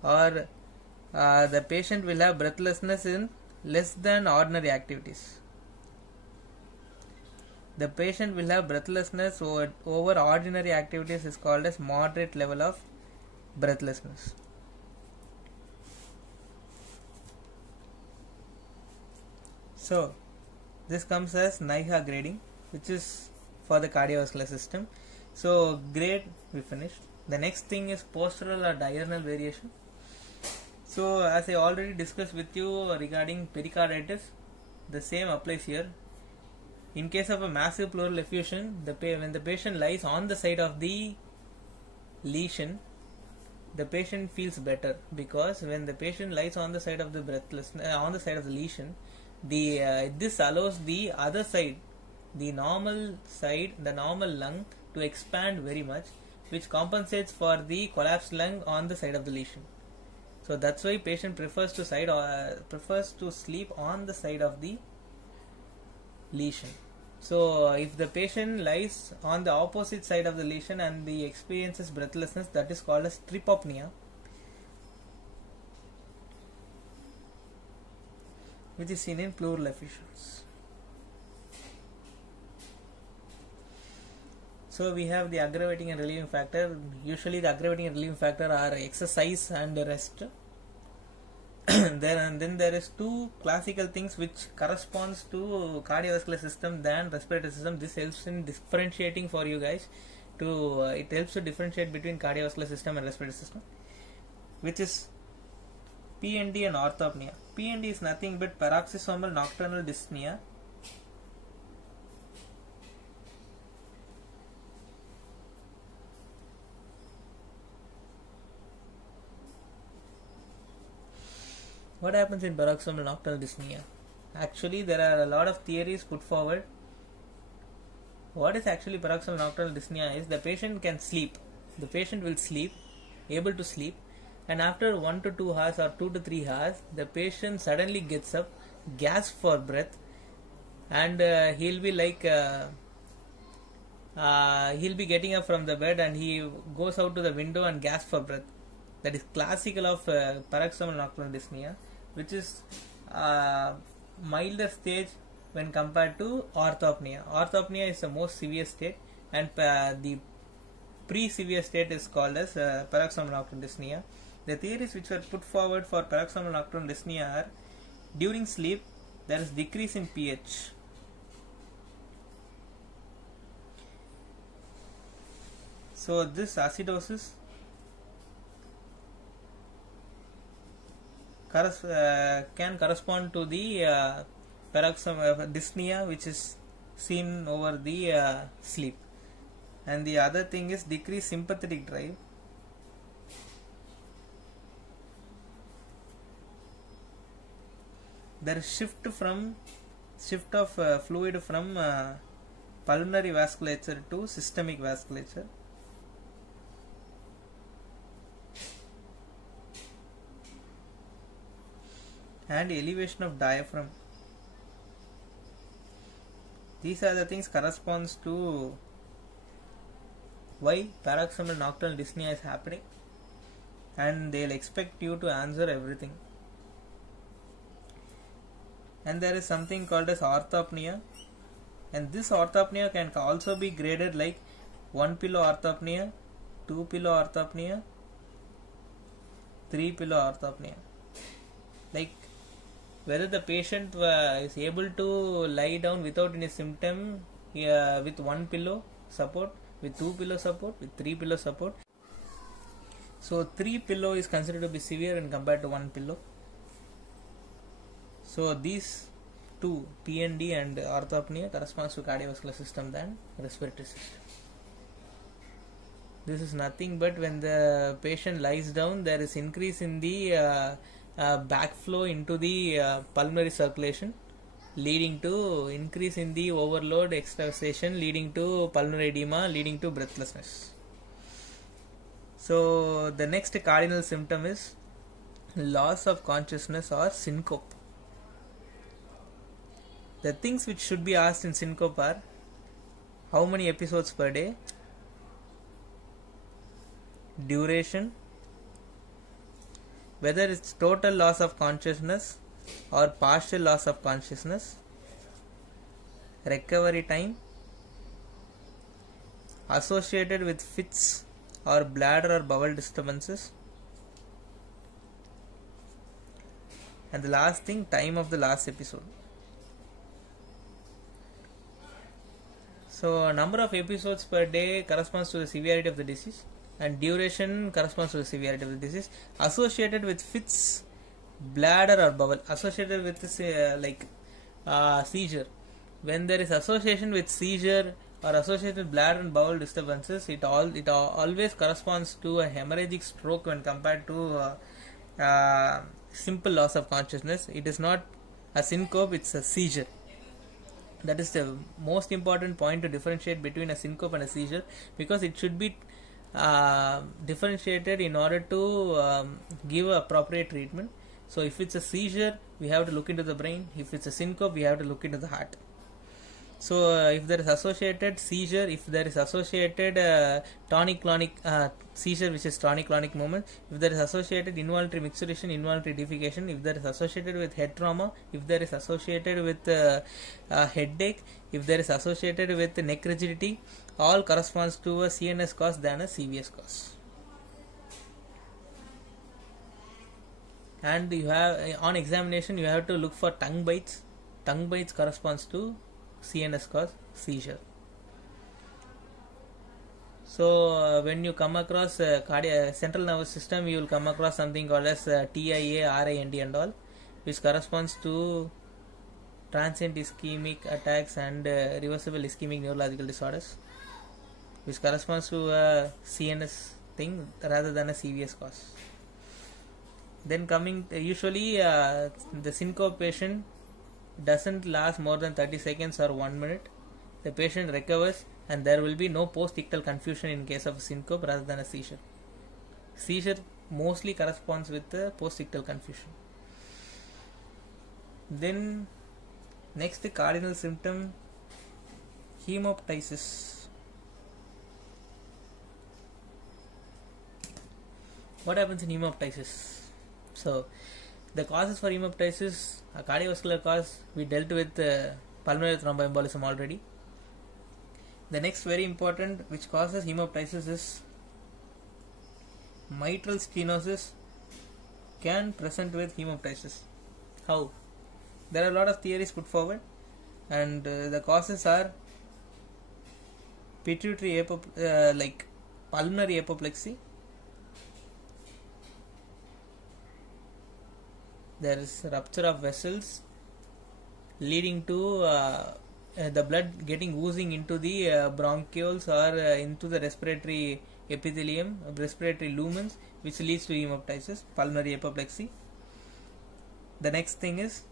or the patient will have breathlessness in less than ordinary activities. The patient will have breathlessness over ordinary activities is called as moderate level of breathlessness. So this comes as NYHA grading, which is for the cardiovascular system. So grade we finished. The next thing is postural or diurnal variation. So as I already discussed with you regarding pericarditis, the same applies here. In case of a massive pleural effusion, when the patient lies on the side of the lesion, the patient feels better, because when the patient lies on the side of the on the side of the lesion, this allows the other side, the normal side, the normal lung, to expand very much, which compensates for the collapsed lung on the side of the lesion. So that's why patient prefers to sleep on the side of the lesion. So if the patient lies on the opposite side of the lesion and the experiences breathlessness, that is called as tripopnea, which is seen in pleural effusions. So we have the aggravating and relieving factor. Usually the aggravating and relieving factor are exercise and rest. Then there is two classical things which corresponds to cardiovascular system than respiratory system. This helps in differentiating for you guys. It helps to differentiate between cardiovascular system and respiratory system, which is PND and orthopnea. PND is nothing but paroxysmal nocturnal dyspnea. What happens in paroxysmal nocturnal dyspnea? Actually, there are a lot of theories put forward. What is actually paroxysmal nocturnal dyspnea is the patient can sleep. The patient will sleep, able to sleep, and after 1 to 2 hours or 2 to 3 hours, the patient suddenly gets up, gasps for breath, and he'll be getting up from the bed and he goes out to the window and gasps for breath. That is classical of paroxysmal nocturnal dyspnea, which is milder stage when compared to orthopnea. Orthopnea is the most severe state, and the pre-severe state is called as paroxysmal nocturnal dyspnea. The theories which were put forward for paroxysmal nocturnal dyspnea are: during sleep there is decrease in pH. So this acidosis can correspond to the paroxysmal dyspnea which is seen over the sleep. And the other thing is decreased sympathetic drive. There is shift of fluid from pulmonary vasculature to systemic vasculature. And elevation of diaphragm. These are the things corresponds to why paroxysmal nocturnal dyspnea is happening, and they'll expect you to answer everything. And there is something called as orthopnea, and this orthopnea can also be graded like 1 pillow orthopnea, 2 pillow orthopnea, 3 pillow orthopnea. Like whether the patient is able to lie down without any symptom with 1 pillow support, with 2 pillow support, with 3 pillow support. So 3 pillow is considered to be severe when compared to 1 pillow. So these two, PND and orthopnea, corresponds to cardiovascular system than respiratory system. This is nothing but when the patient lies down, there is increase in the backflow into the pulmonary circulation, leading to increase in the overload extravasation, leading to pulmonary edema, leading to breathlessness. So the next cardinal symptom is loss of consciousness or syncope. The things which should be asked in syncope are: how many episodes per day, duration, whether it's total loss of consciousness or partial loss of consciousness, recovery time, associated with fits or bladder or bowel disturbances, and the last thing, time of the last episode. So number of episodes per day corresponds to the severity of the disease, and duration corresponds to the severity of the disease. Associated with fits, bladder or bowel, associated with seizure. When there is association with seizure or associated with bladder and bowel disturbances, it always corresponds to a hemorrhagic stroke when compared to simple loss of consciousness. It is not a syncope, it's a seizure. That is the most important point to differentiate between a syncope and a seizure, because it should be differentiated in order to give appropriate treatment. So if it's a seizure, we have to look into the brain. If it's a syncope, we have to look into the heart. So if there is associated seizure, if there is associated tonic-clonic seizure, which is tonic-clonic movement, if there is associated involuntary micturition, involuntary defecation, if there is associated with head trauma, if there is associated with headache, if there is associated with neck rigidity, all corresponds to a CNS cause than a CVS cause. And you have, on examination, you have to look for tongue bites. Tongue bites corresponds to CNS cause seizure. So when you come across central nervous system, you will come across something called as TIA, RIND and all, which corresponds to transient ischemic attacks and reversible ischemic neurological disorders, which corresponds to a CNS thing rather than a CVS cause. Then coming, usually the syncopation doesn't last more than 30 seconds or 1 minute. The patient recovers and there will be no post-ictal confusion in case of a syncope rather than a seizure. Seizure mostly corresponds with the post-ictal confusion. Then next, the cardinal symptom, hemoptysis. What happens in hemoptysis? So the causes for hemoptysis, a cardiovascular cause, we dealt with pulmonary thromboembolism already. The next very important which causes hemoptysis is mitral stenosis can present with hemoptysis. How? There are a lot of theories put forward, and the causes are pituitary like pulmonary apoplexy. There is rupture of vessels leading to the blood getting oozing into the bronchioles or into the respiratory epithelium, respiratory lumens, which leads to hemoptysis, pulmonary apoplexy. The next thing is,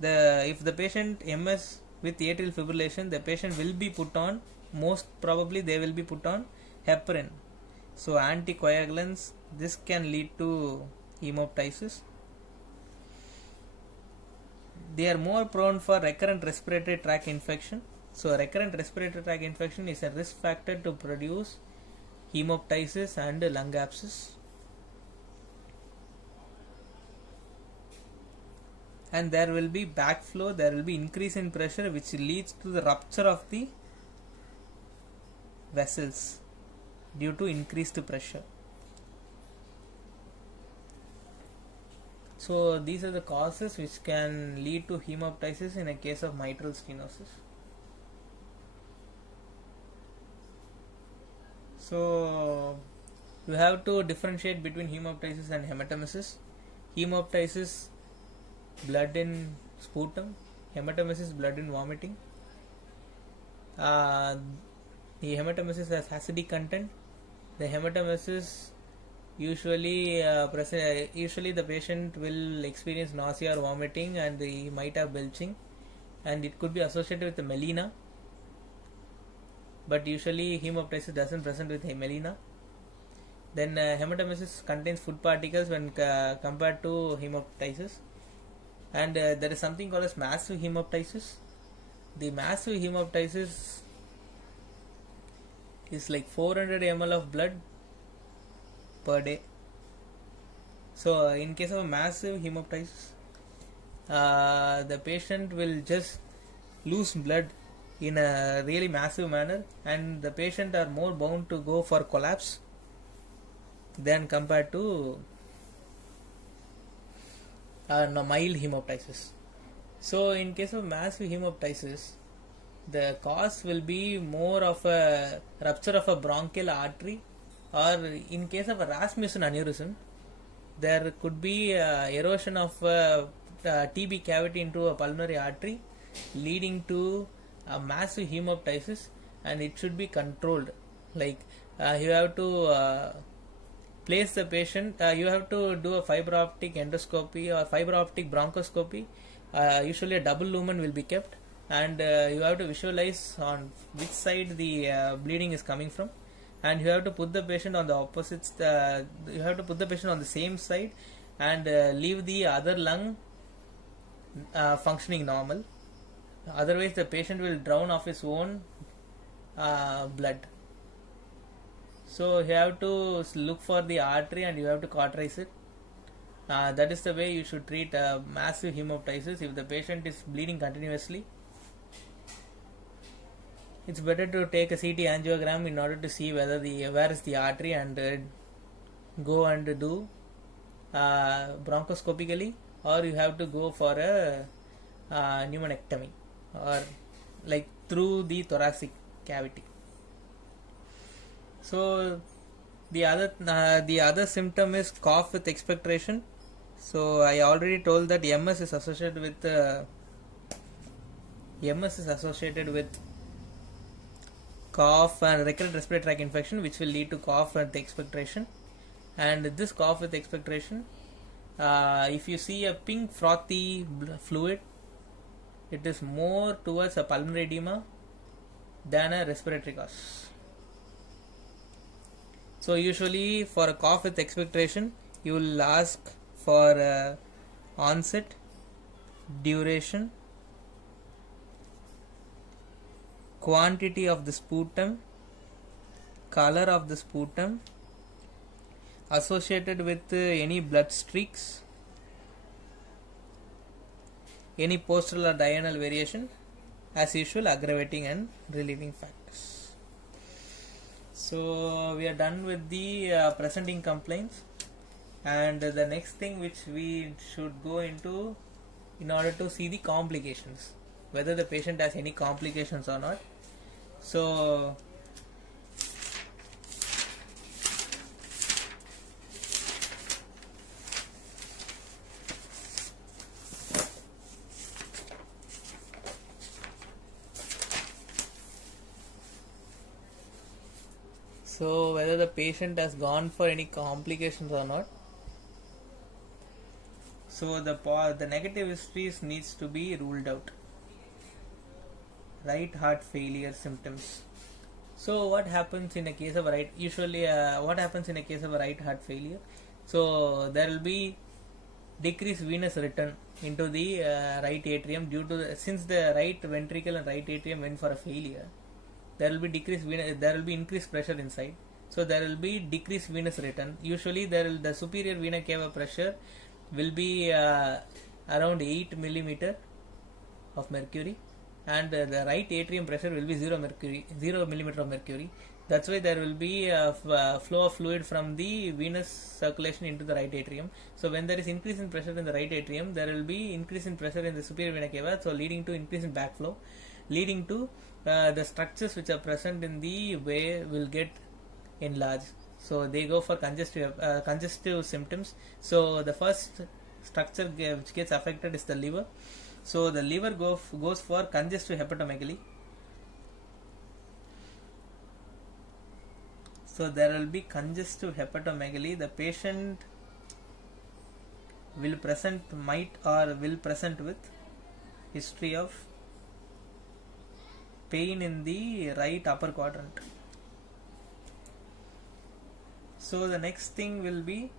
if the patient MS with atrial fibrillation, the patient will be put on, most probably they will be put on heparin. So anticoagulants, this can lead to hemoptysis. They are more prone for recurrent respiratory tract infection. So recurrent respiratory tract infection is a risk factor to produce hemoptysis and lung abscess. And there will be backflow, there will be increase in pressure, which leads to the rupture of the vessels due to increased pressure. So these are the causes which can lead to hemoptysis in a case of mitral stenosis. So you have to differentiate between hemoptysis and hematemesis. Hemoptysis, blood in sputum. Hematemesis, blood in vomiting. The hematemesis has acidic content. The hematemesis usually the patient will experience nausea or vomiting, and he might have belching, and it could be associated with the melena, but usually hemoptysis doesn't present with melena. Then hematemesis contains food particles when compared to hemoptysis, and there is something called as massive hemoptysis. The massive hemoptysis is like 400 ml of blood per day. So in case of a massive hemoptysis, the patient will just lose blood in a really massive manner, and the patient are more bound to go for collapse than compared to mild hemoptysis. So in case of massive hemoptysis, the cause will be more of a rupture of a bronchial artery, or in case of a Rasmussen aneurysm, there could be erosion of TB cavity into a pulmonary artery, leading to a massive hemoptysis, and it should be controlled. Like you have to place the patient, you have to do a fiber optic endoscopy or fiber optic bronchoscopy. Usually a double lumen will be kept, and you have to visualize on which side the bleeding is coming from, and you have to put the patient on the opposite, you have to put the patient on the same side and leave the other lung functioning normal. Otherwise, the patient will drown of his own blood. So you have to look for the artery and you have to cauterize it. That is the way you should treat massive hemoptysis. If the patient is bleeding continuously, it's better to take a CT angiogram in order to see where is the artery, and go and do bronchoscopically, or you have to go for a pneumonectomy, or like through the thoracic cavity. So the other symptom is cough with expectoration. So I already told that MS is associated with cough and recurrent respiratory tract infection, which will lead to cough with expectoration. And this cough with expectoration, if you see a pink frothy fluid, it is more towards a pulmonary edema than a respiratory cause. So usually for a cough with expectoration, you will ask for onset, duration, quantity of the sputum, color of the sputum, associated with any blood streaks, any postural or diurnal variation, as usual aggravating and relieving factors. So we are done with the presenting complaints, and the next thing which we should go into in order to see the complications, whether the patient has any complications or not. So whether the patient has gone for any complications or not. So the negative histories needs to be ruled out. Right heart failure symptoms. So what happens in a case of what happens in a case of a right heart failure? So there will be decreased venous return into the right atrium due to since the right ventricle and right atrium went for a failure. There will be increased pressure inside. So there will be decreased venous return. Usually the superior vena cava pressure will be around 8 millimeter of mercury, and the right atrium pressure will be 0 millimeter of mercury. That's why there will be a flow of fluid from the venous circulation into the right atrium. So when there is increase in pressure in the right atrium, there will be increase in pressure in the superior vena cava, so leading to increase in backflow, leading to the structures which are present in the way will get enlarged. So they go for congestive symptoms. So the first structure which gets affected is the liver. So the liver goes for congestive hepatomegaly. So there will be congestive hepatomegaly. The patient will present with history of pain in the right upper quadrant. So the next thing will be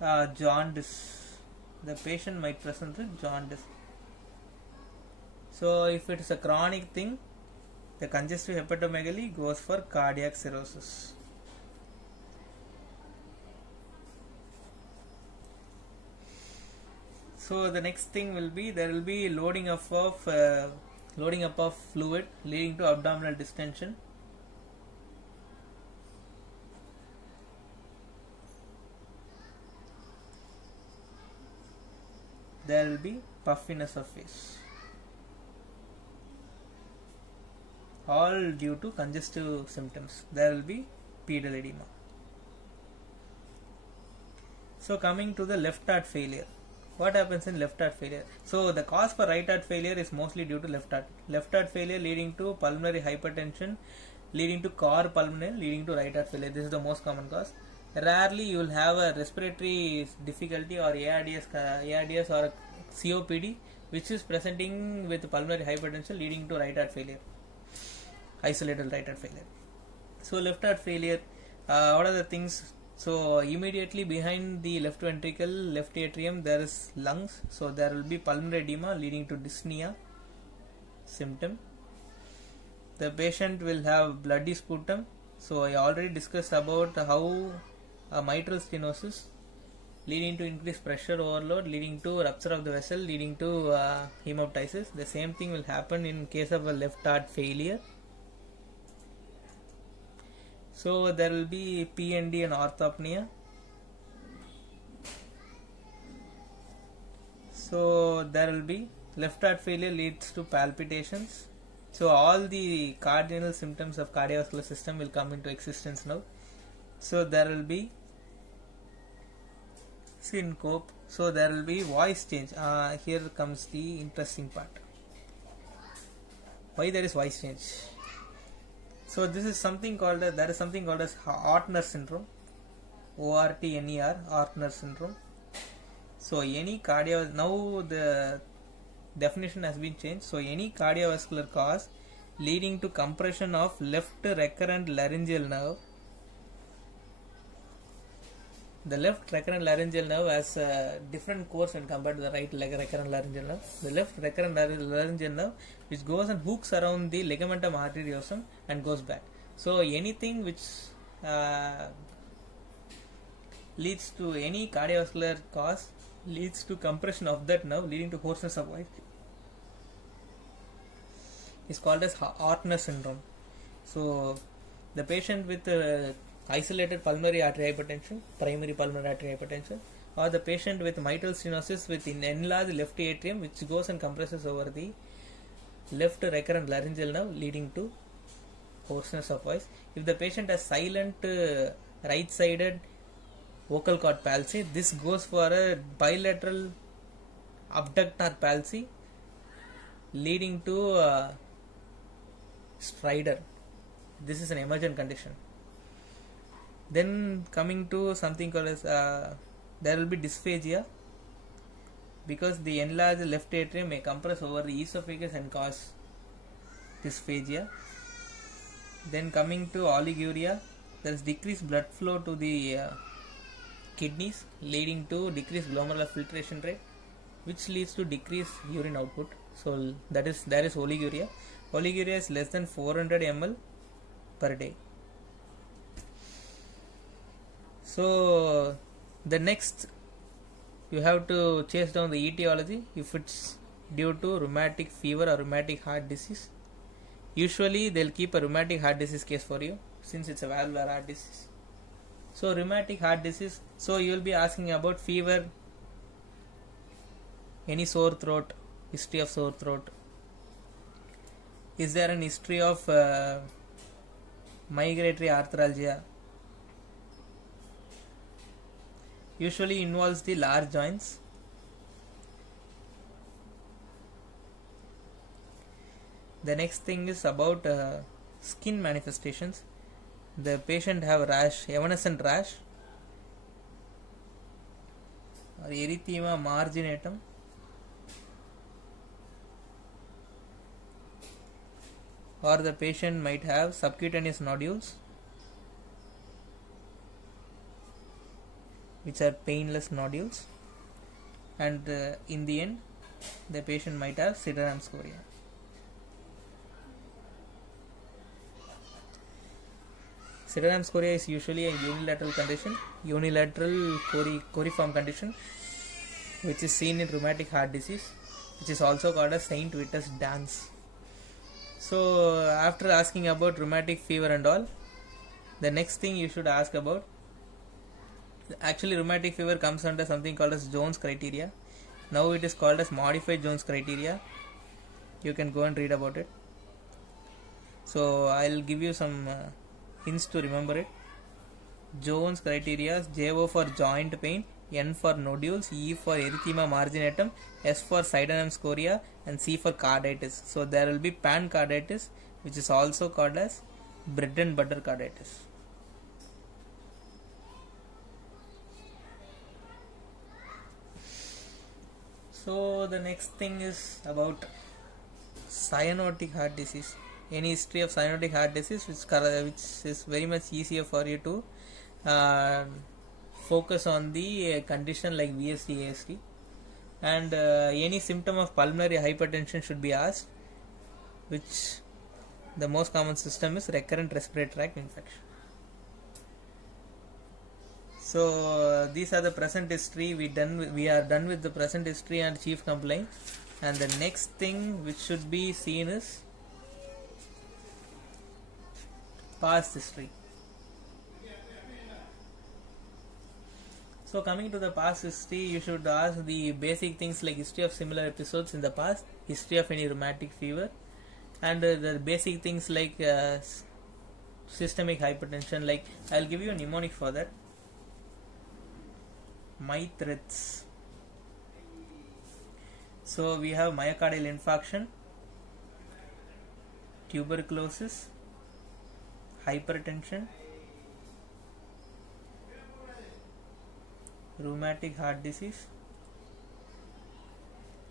jaundice. The patient might present with jaundice. So if it is a chronic thing, the congestive hepatomegaly goes for cardiac cirrhosis. So the next thing will be there will be loading up of fluid leading to abdominal distension. There will be puffiness of face, all due to congestive symptoms. There will be pedal edema. So coming to the left heart failure. What happens in left heart failure? So the cause for right heart failure is mostly due to left heart. Left heart failure leading to pulmonary hypertension, leading to cor pulmonale, leading to right heart failure. This is the most common cause. Rarely you will have a respiratory difficulty or ARDS or a COPD which is presenting with pulmonary hypertension leading to right heart failure, isolated right heart failure. So left heart failure, what are the things? So immediately behind the left ventricle, left atrium, there is lungs. So there will be pulmonary edema leading to dyspnea. symptom. The patient will have bloody sputum. So I already discussed about how a mitral stenosis leading to increased pressure overload, leading to rupture of the vessel, leading to hemoptysis. The same thing will happen in case of a left heart failure. So there will be PND and orthopnea. So there will be left heart failure leads to palpitations. So all the cardinal symptoms of cardiovascular system will come into existence now. So there will be syncope. So there will be voice change. Here comes the interesting part. Why there is voice change? So this is something called as Ortner syndrome. ORTNER, Ortner syndrome. So any now the definition has been changed. So any cardiovascular cause leading to compression of left recurrent laryngeal nerve. The left recurrent laryngeal nerve has a different course when compared to the right recurrent laryngeal nerve. The left recurrent laryngeal nerve, which goes and hooks around the ligamentum arteriosum and goes back. So anything which leads to any cardiovascular cause leads to compression of that nerve, leading to hoarseness of voice, is called as Ortner syndrome. So the patient with isolated pulmonary artery hypertension, primary pulmonary artery hypertension, or the patient with mitral stenosis with enlarged left atrium which goes and compresses over the left recurrent laryngeal nerve, leading to hoarseness of voice. If the patient has silent right-sided vocal cord palsy, this goes for a bilateral abductor palsy, leading to stridor. This is an emergent condition. Then coming to something called as there will be dysphagia, because the enlarged left atrium may compress over the esophagus and cause dysphagia. Then coming to oliguria, there is decreased blood flow to the kidneys, leading to decreased glomerular filtration rate, which leads to decreased urine output. So there is oliguria. Oliguria is less than 400 ml per day. So the next, you have to chase down the etiology. If it's due to rheumatic fever or rheumatic heart disease, usually they'll keep a rheumatic heart disease case for you, since it's a valvular heart disease. So rheumatic heart disease, so you will be asking about fever, any sore throat, history of sore throat. Is there an history of migratory arthralgia? Usually involves the large joints. The next thing is about skin manifestations. The patient have rash, evanescent rash, or erythema marginatum, or the patient might have subcutaneous nodules, which are painless nodules, and in the end the patient might have Sydenham scoria. Sydenham scoria is usually a unilateral condition, unilateral coriform condition, which is seen in rheumatic heart disease, which is also called as Saint Vitus dance. So after asking about rheumatic fever and all, the next thing you should ask about, actually rheumatic fever comes under something called as Jones criteria. Now it is called as modified Jones criteria. You can go and read about it. So I'll give you some hints to remember it. Jones criteria: JO for joint pain, N for nodules, E for erythema marginatum, S for Sydenham scoria, and C for carditis. So there will be pancarditis, which is also called as bread and butter carditis. So the next thing is about cyanotic heart disease. Any history of cyanotic heart disease, which is very much easier for you to focus on the condition like VSD, ASD, and any symptom of pulmonary hypertension should be asked. which the most common system is recurrent respiratory tract infection. So these are the present history. We are done with the present history and chief complaint, and the next thing which should be seen is past history. So coming to the past history, you should ask the basic things like history of similar episodes in the past, history of any rheumatic fever, and the basic things like systemic hypertension. Like I'll give you a mnemonic for that. MyThreads. So we have myocardial infarction, tuberculosis, hypertension, rheumatic heart disease,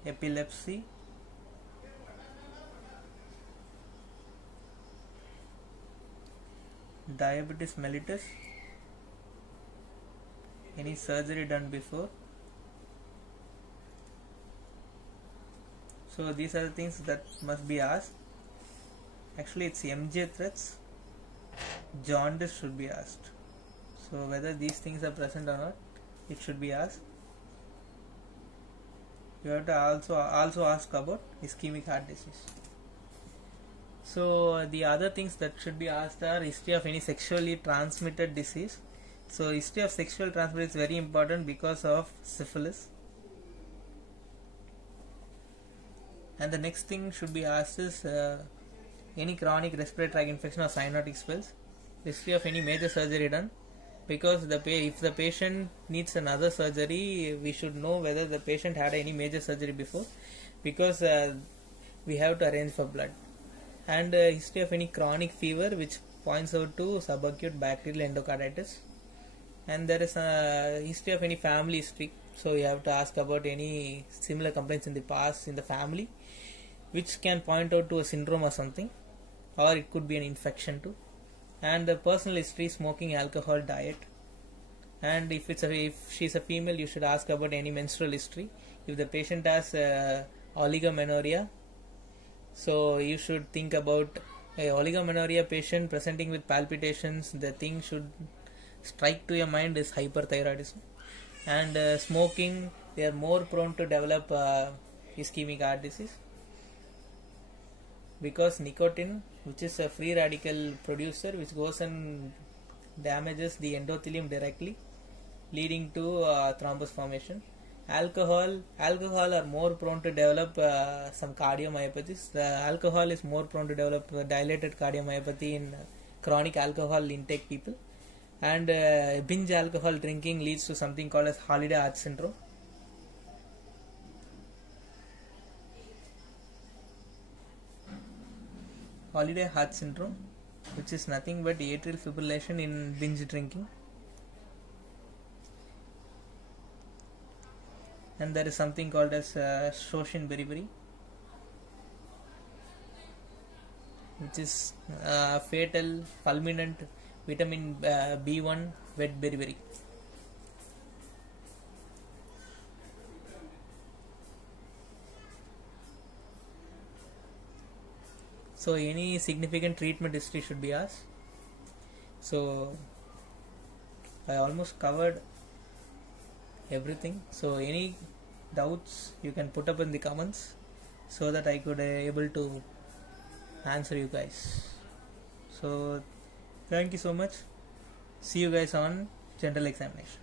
epilepsy, diabetes mellitus, any surgery done before. So these are the things that must be asked. Actually it's MJ threats. Jaundice should be asked. So whether these things are present or not, it should be asked. You have to also ask about ischemic heart disease. So the other things that should be asked are history of any sexually transmitted disease. So history of sexual transmission is very important because of syphilis. And the next thing should be asked is any chronic respiratory tract infection or cyanotic spells. History of any major surgery done, because if the patient needs another surgery, we should know whether the patient had any major surgery before, because we have to arrange for blood. And history of any chronic fever, which points out to subacute bacterial endocarditis. And there is a history of any family history, so you have to ask about any similar complaints in the past in the family, which can point out to a syndrome or something, or it could be an infection too. And the personal history, smoking, alcohol, diet. And if she's a female, you should ask about any menstrual history. If the patient has oligomenorrhea, so you should think about a oligomenorrhea patient presenting with palpitations. The thing should strike to your mind is hyperthyroidism. And smoking, they are more prone to develop ischemic heart disease, because nicotine, which is a free radical producer, which goes and damages the endothelium directly, leading to thrombus formation. Alcohol are more prone to develop some cardiomyopathies. The alcohol is more prone to develop dilated cardiomyopathy in chronic alcohol intake people. And binge alcohol drinking leads to something called as holiday heart syndrome. Holiday heart syndrome, which is nothing but atrial fibrillation in binge drinking. And there is something called as Soshin beriberi, which is fatal fulminant vitamin B1 wet beriberi. So any significant treatment history should be asked. So I almost covered everything. So any doubts you can put up in the comments, so that I could able to answer you guys. So thank you so much. See you guys on general examination.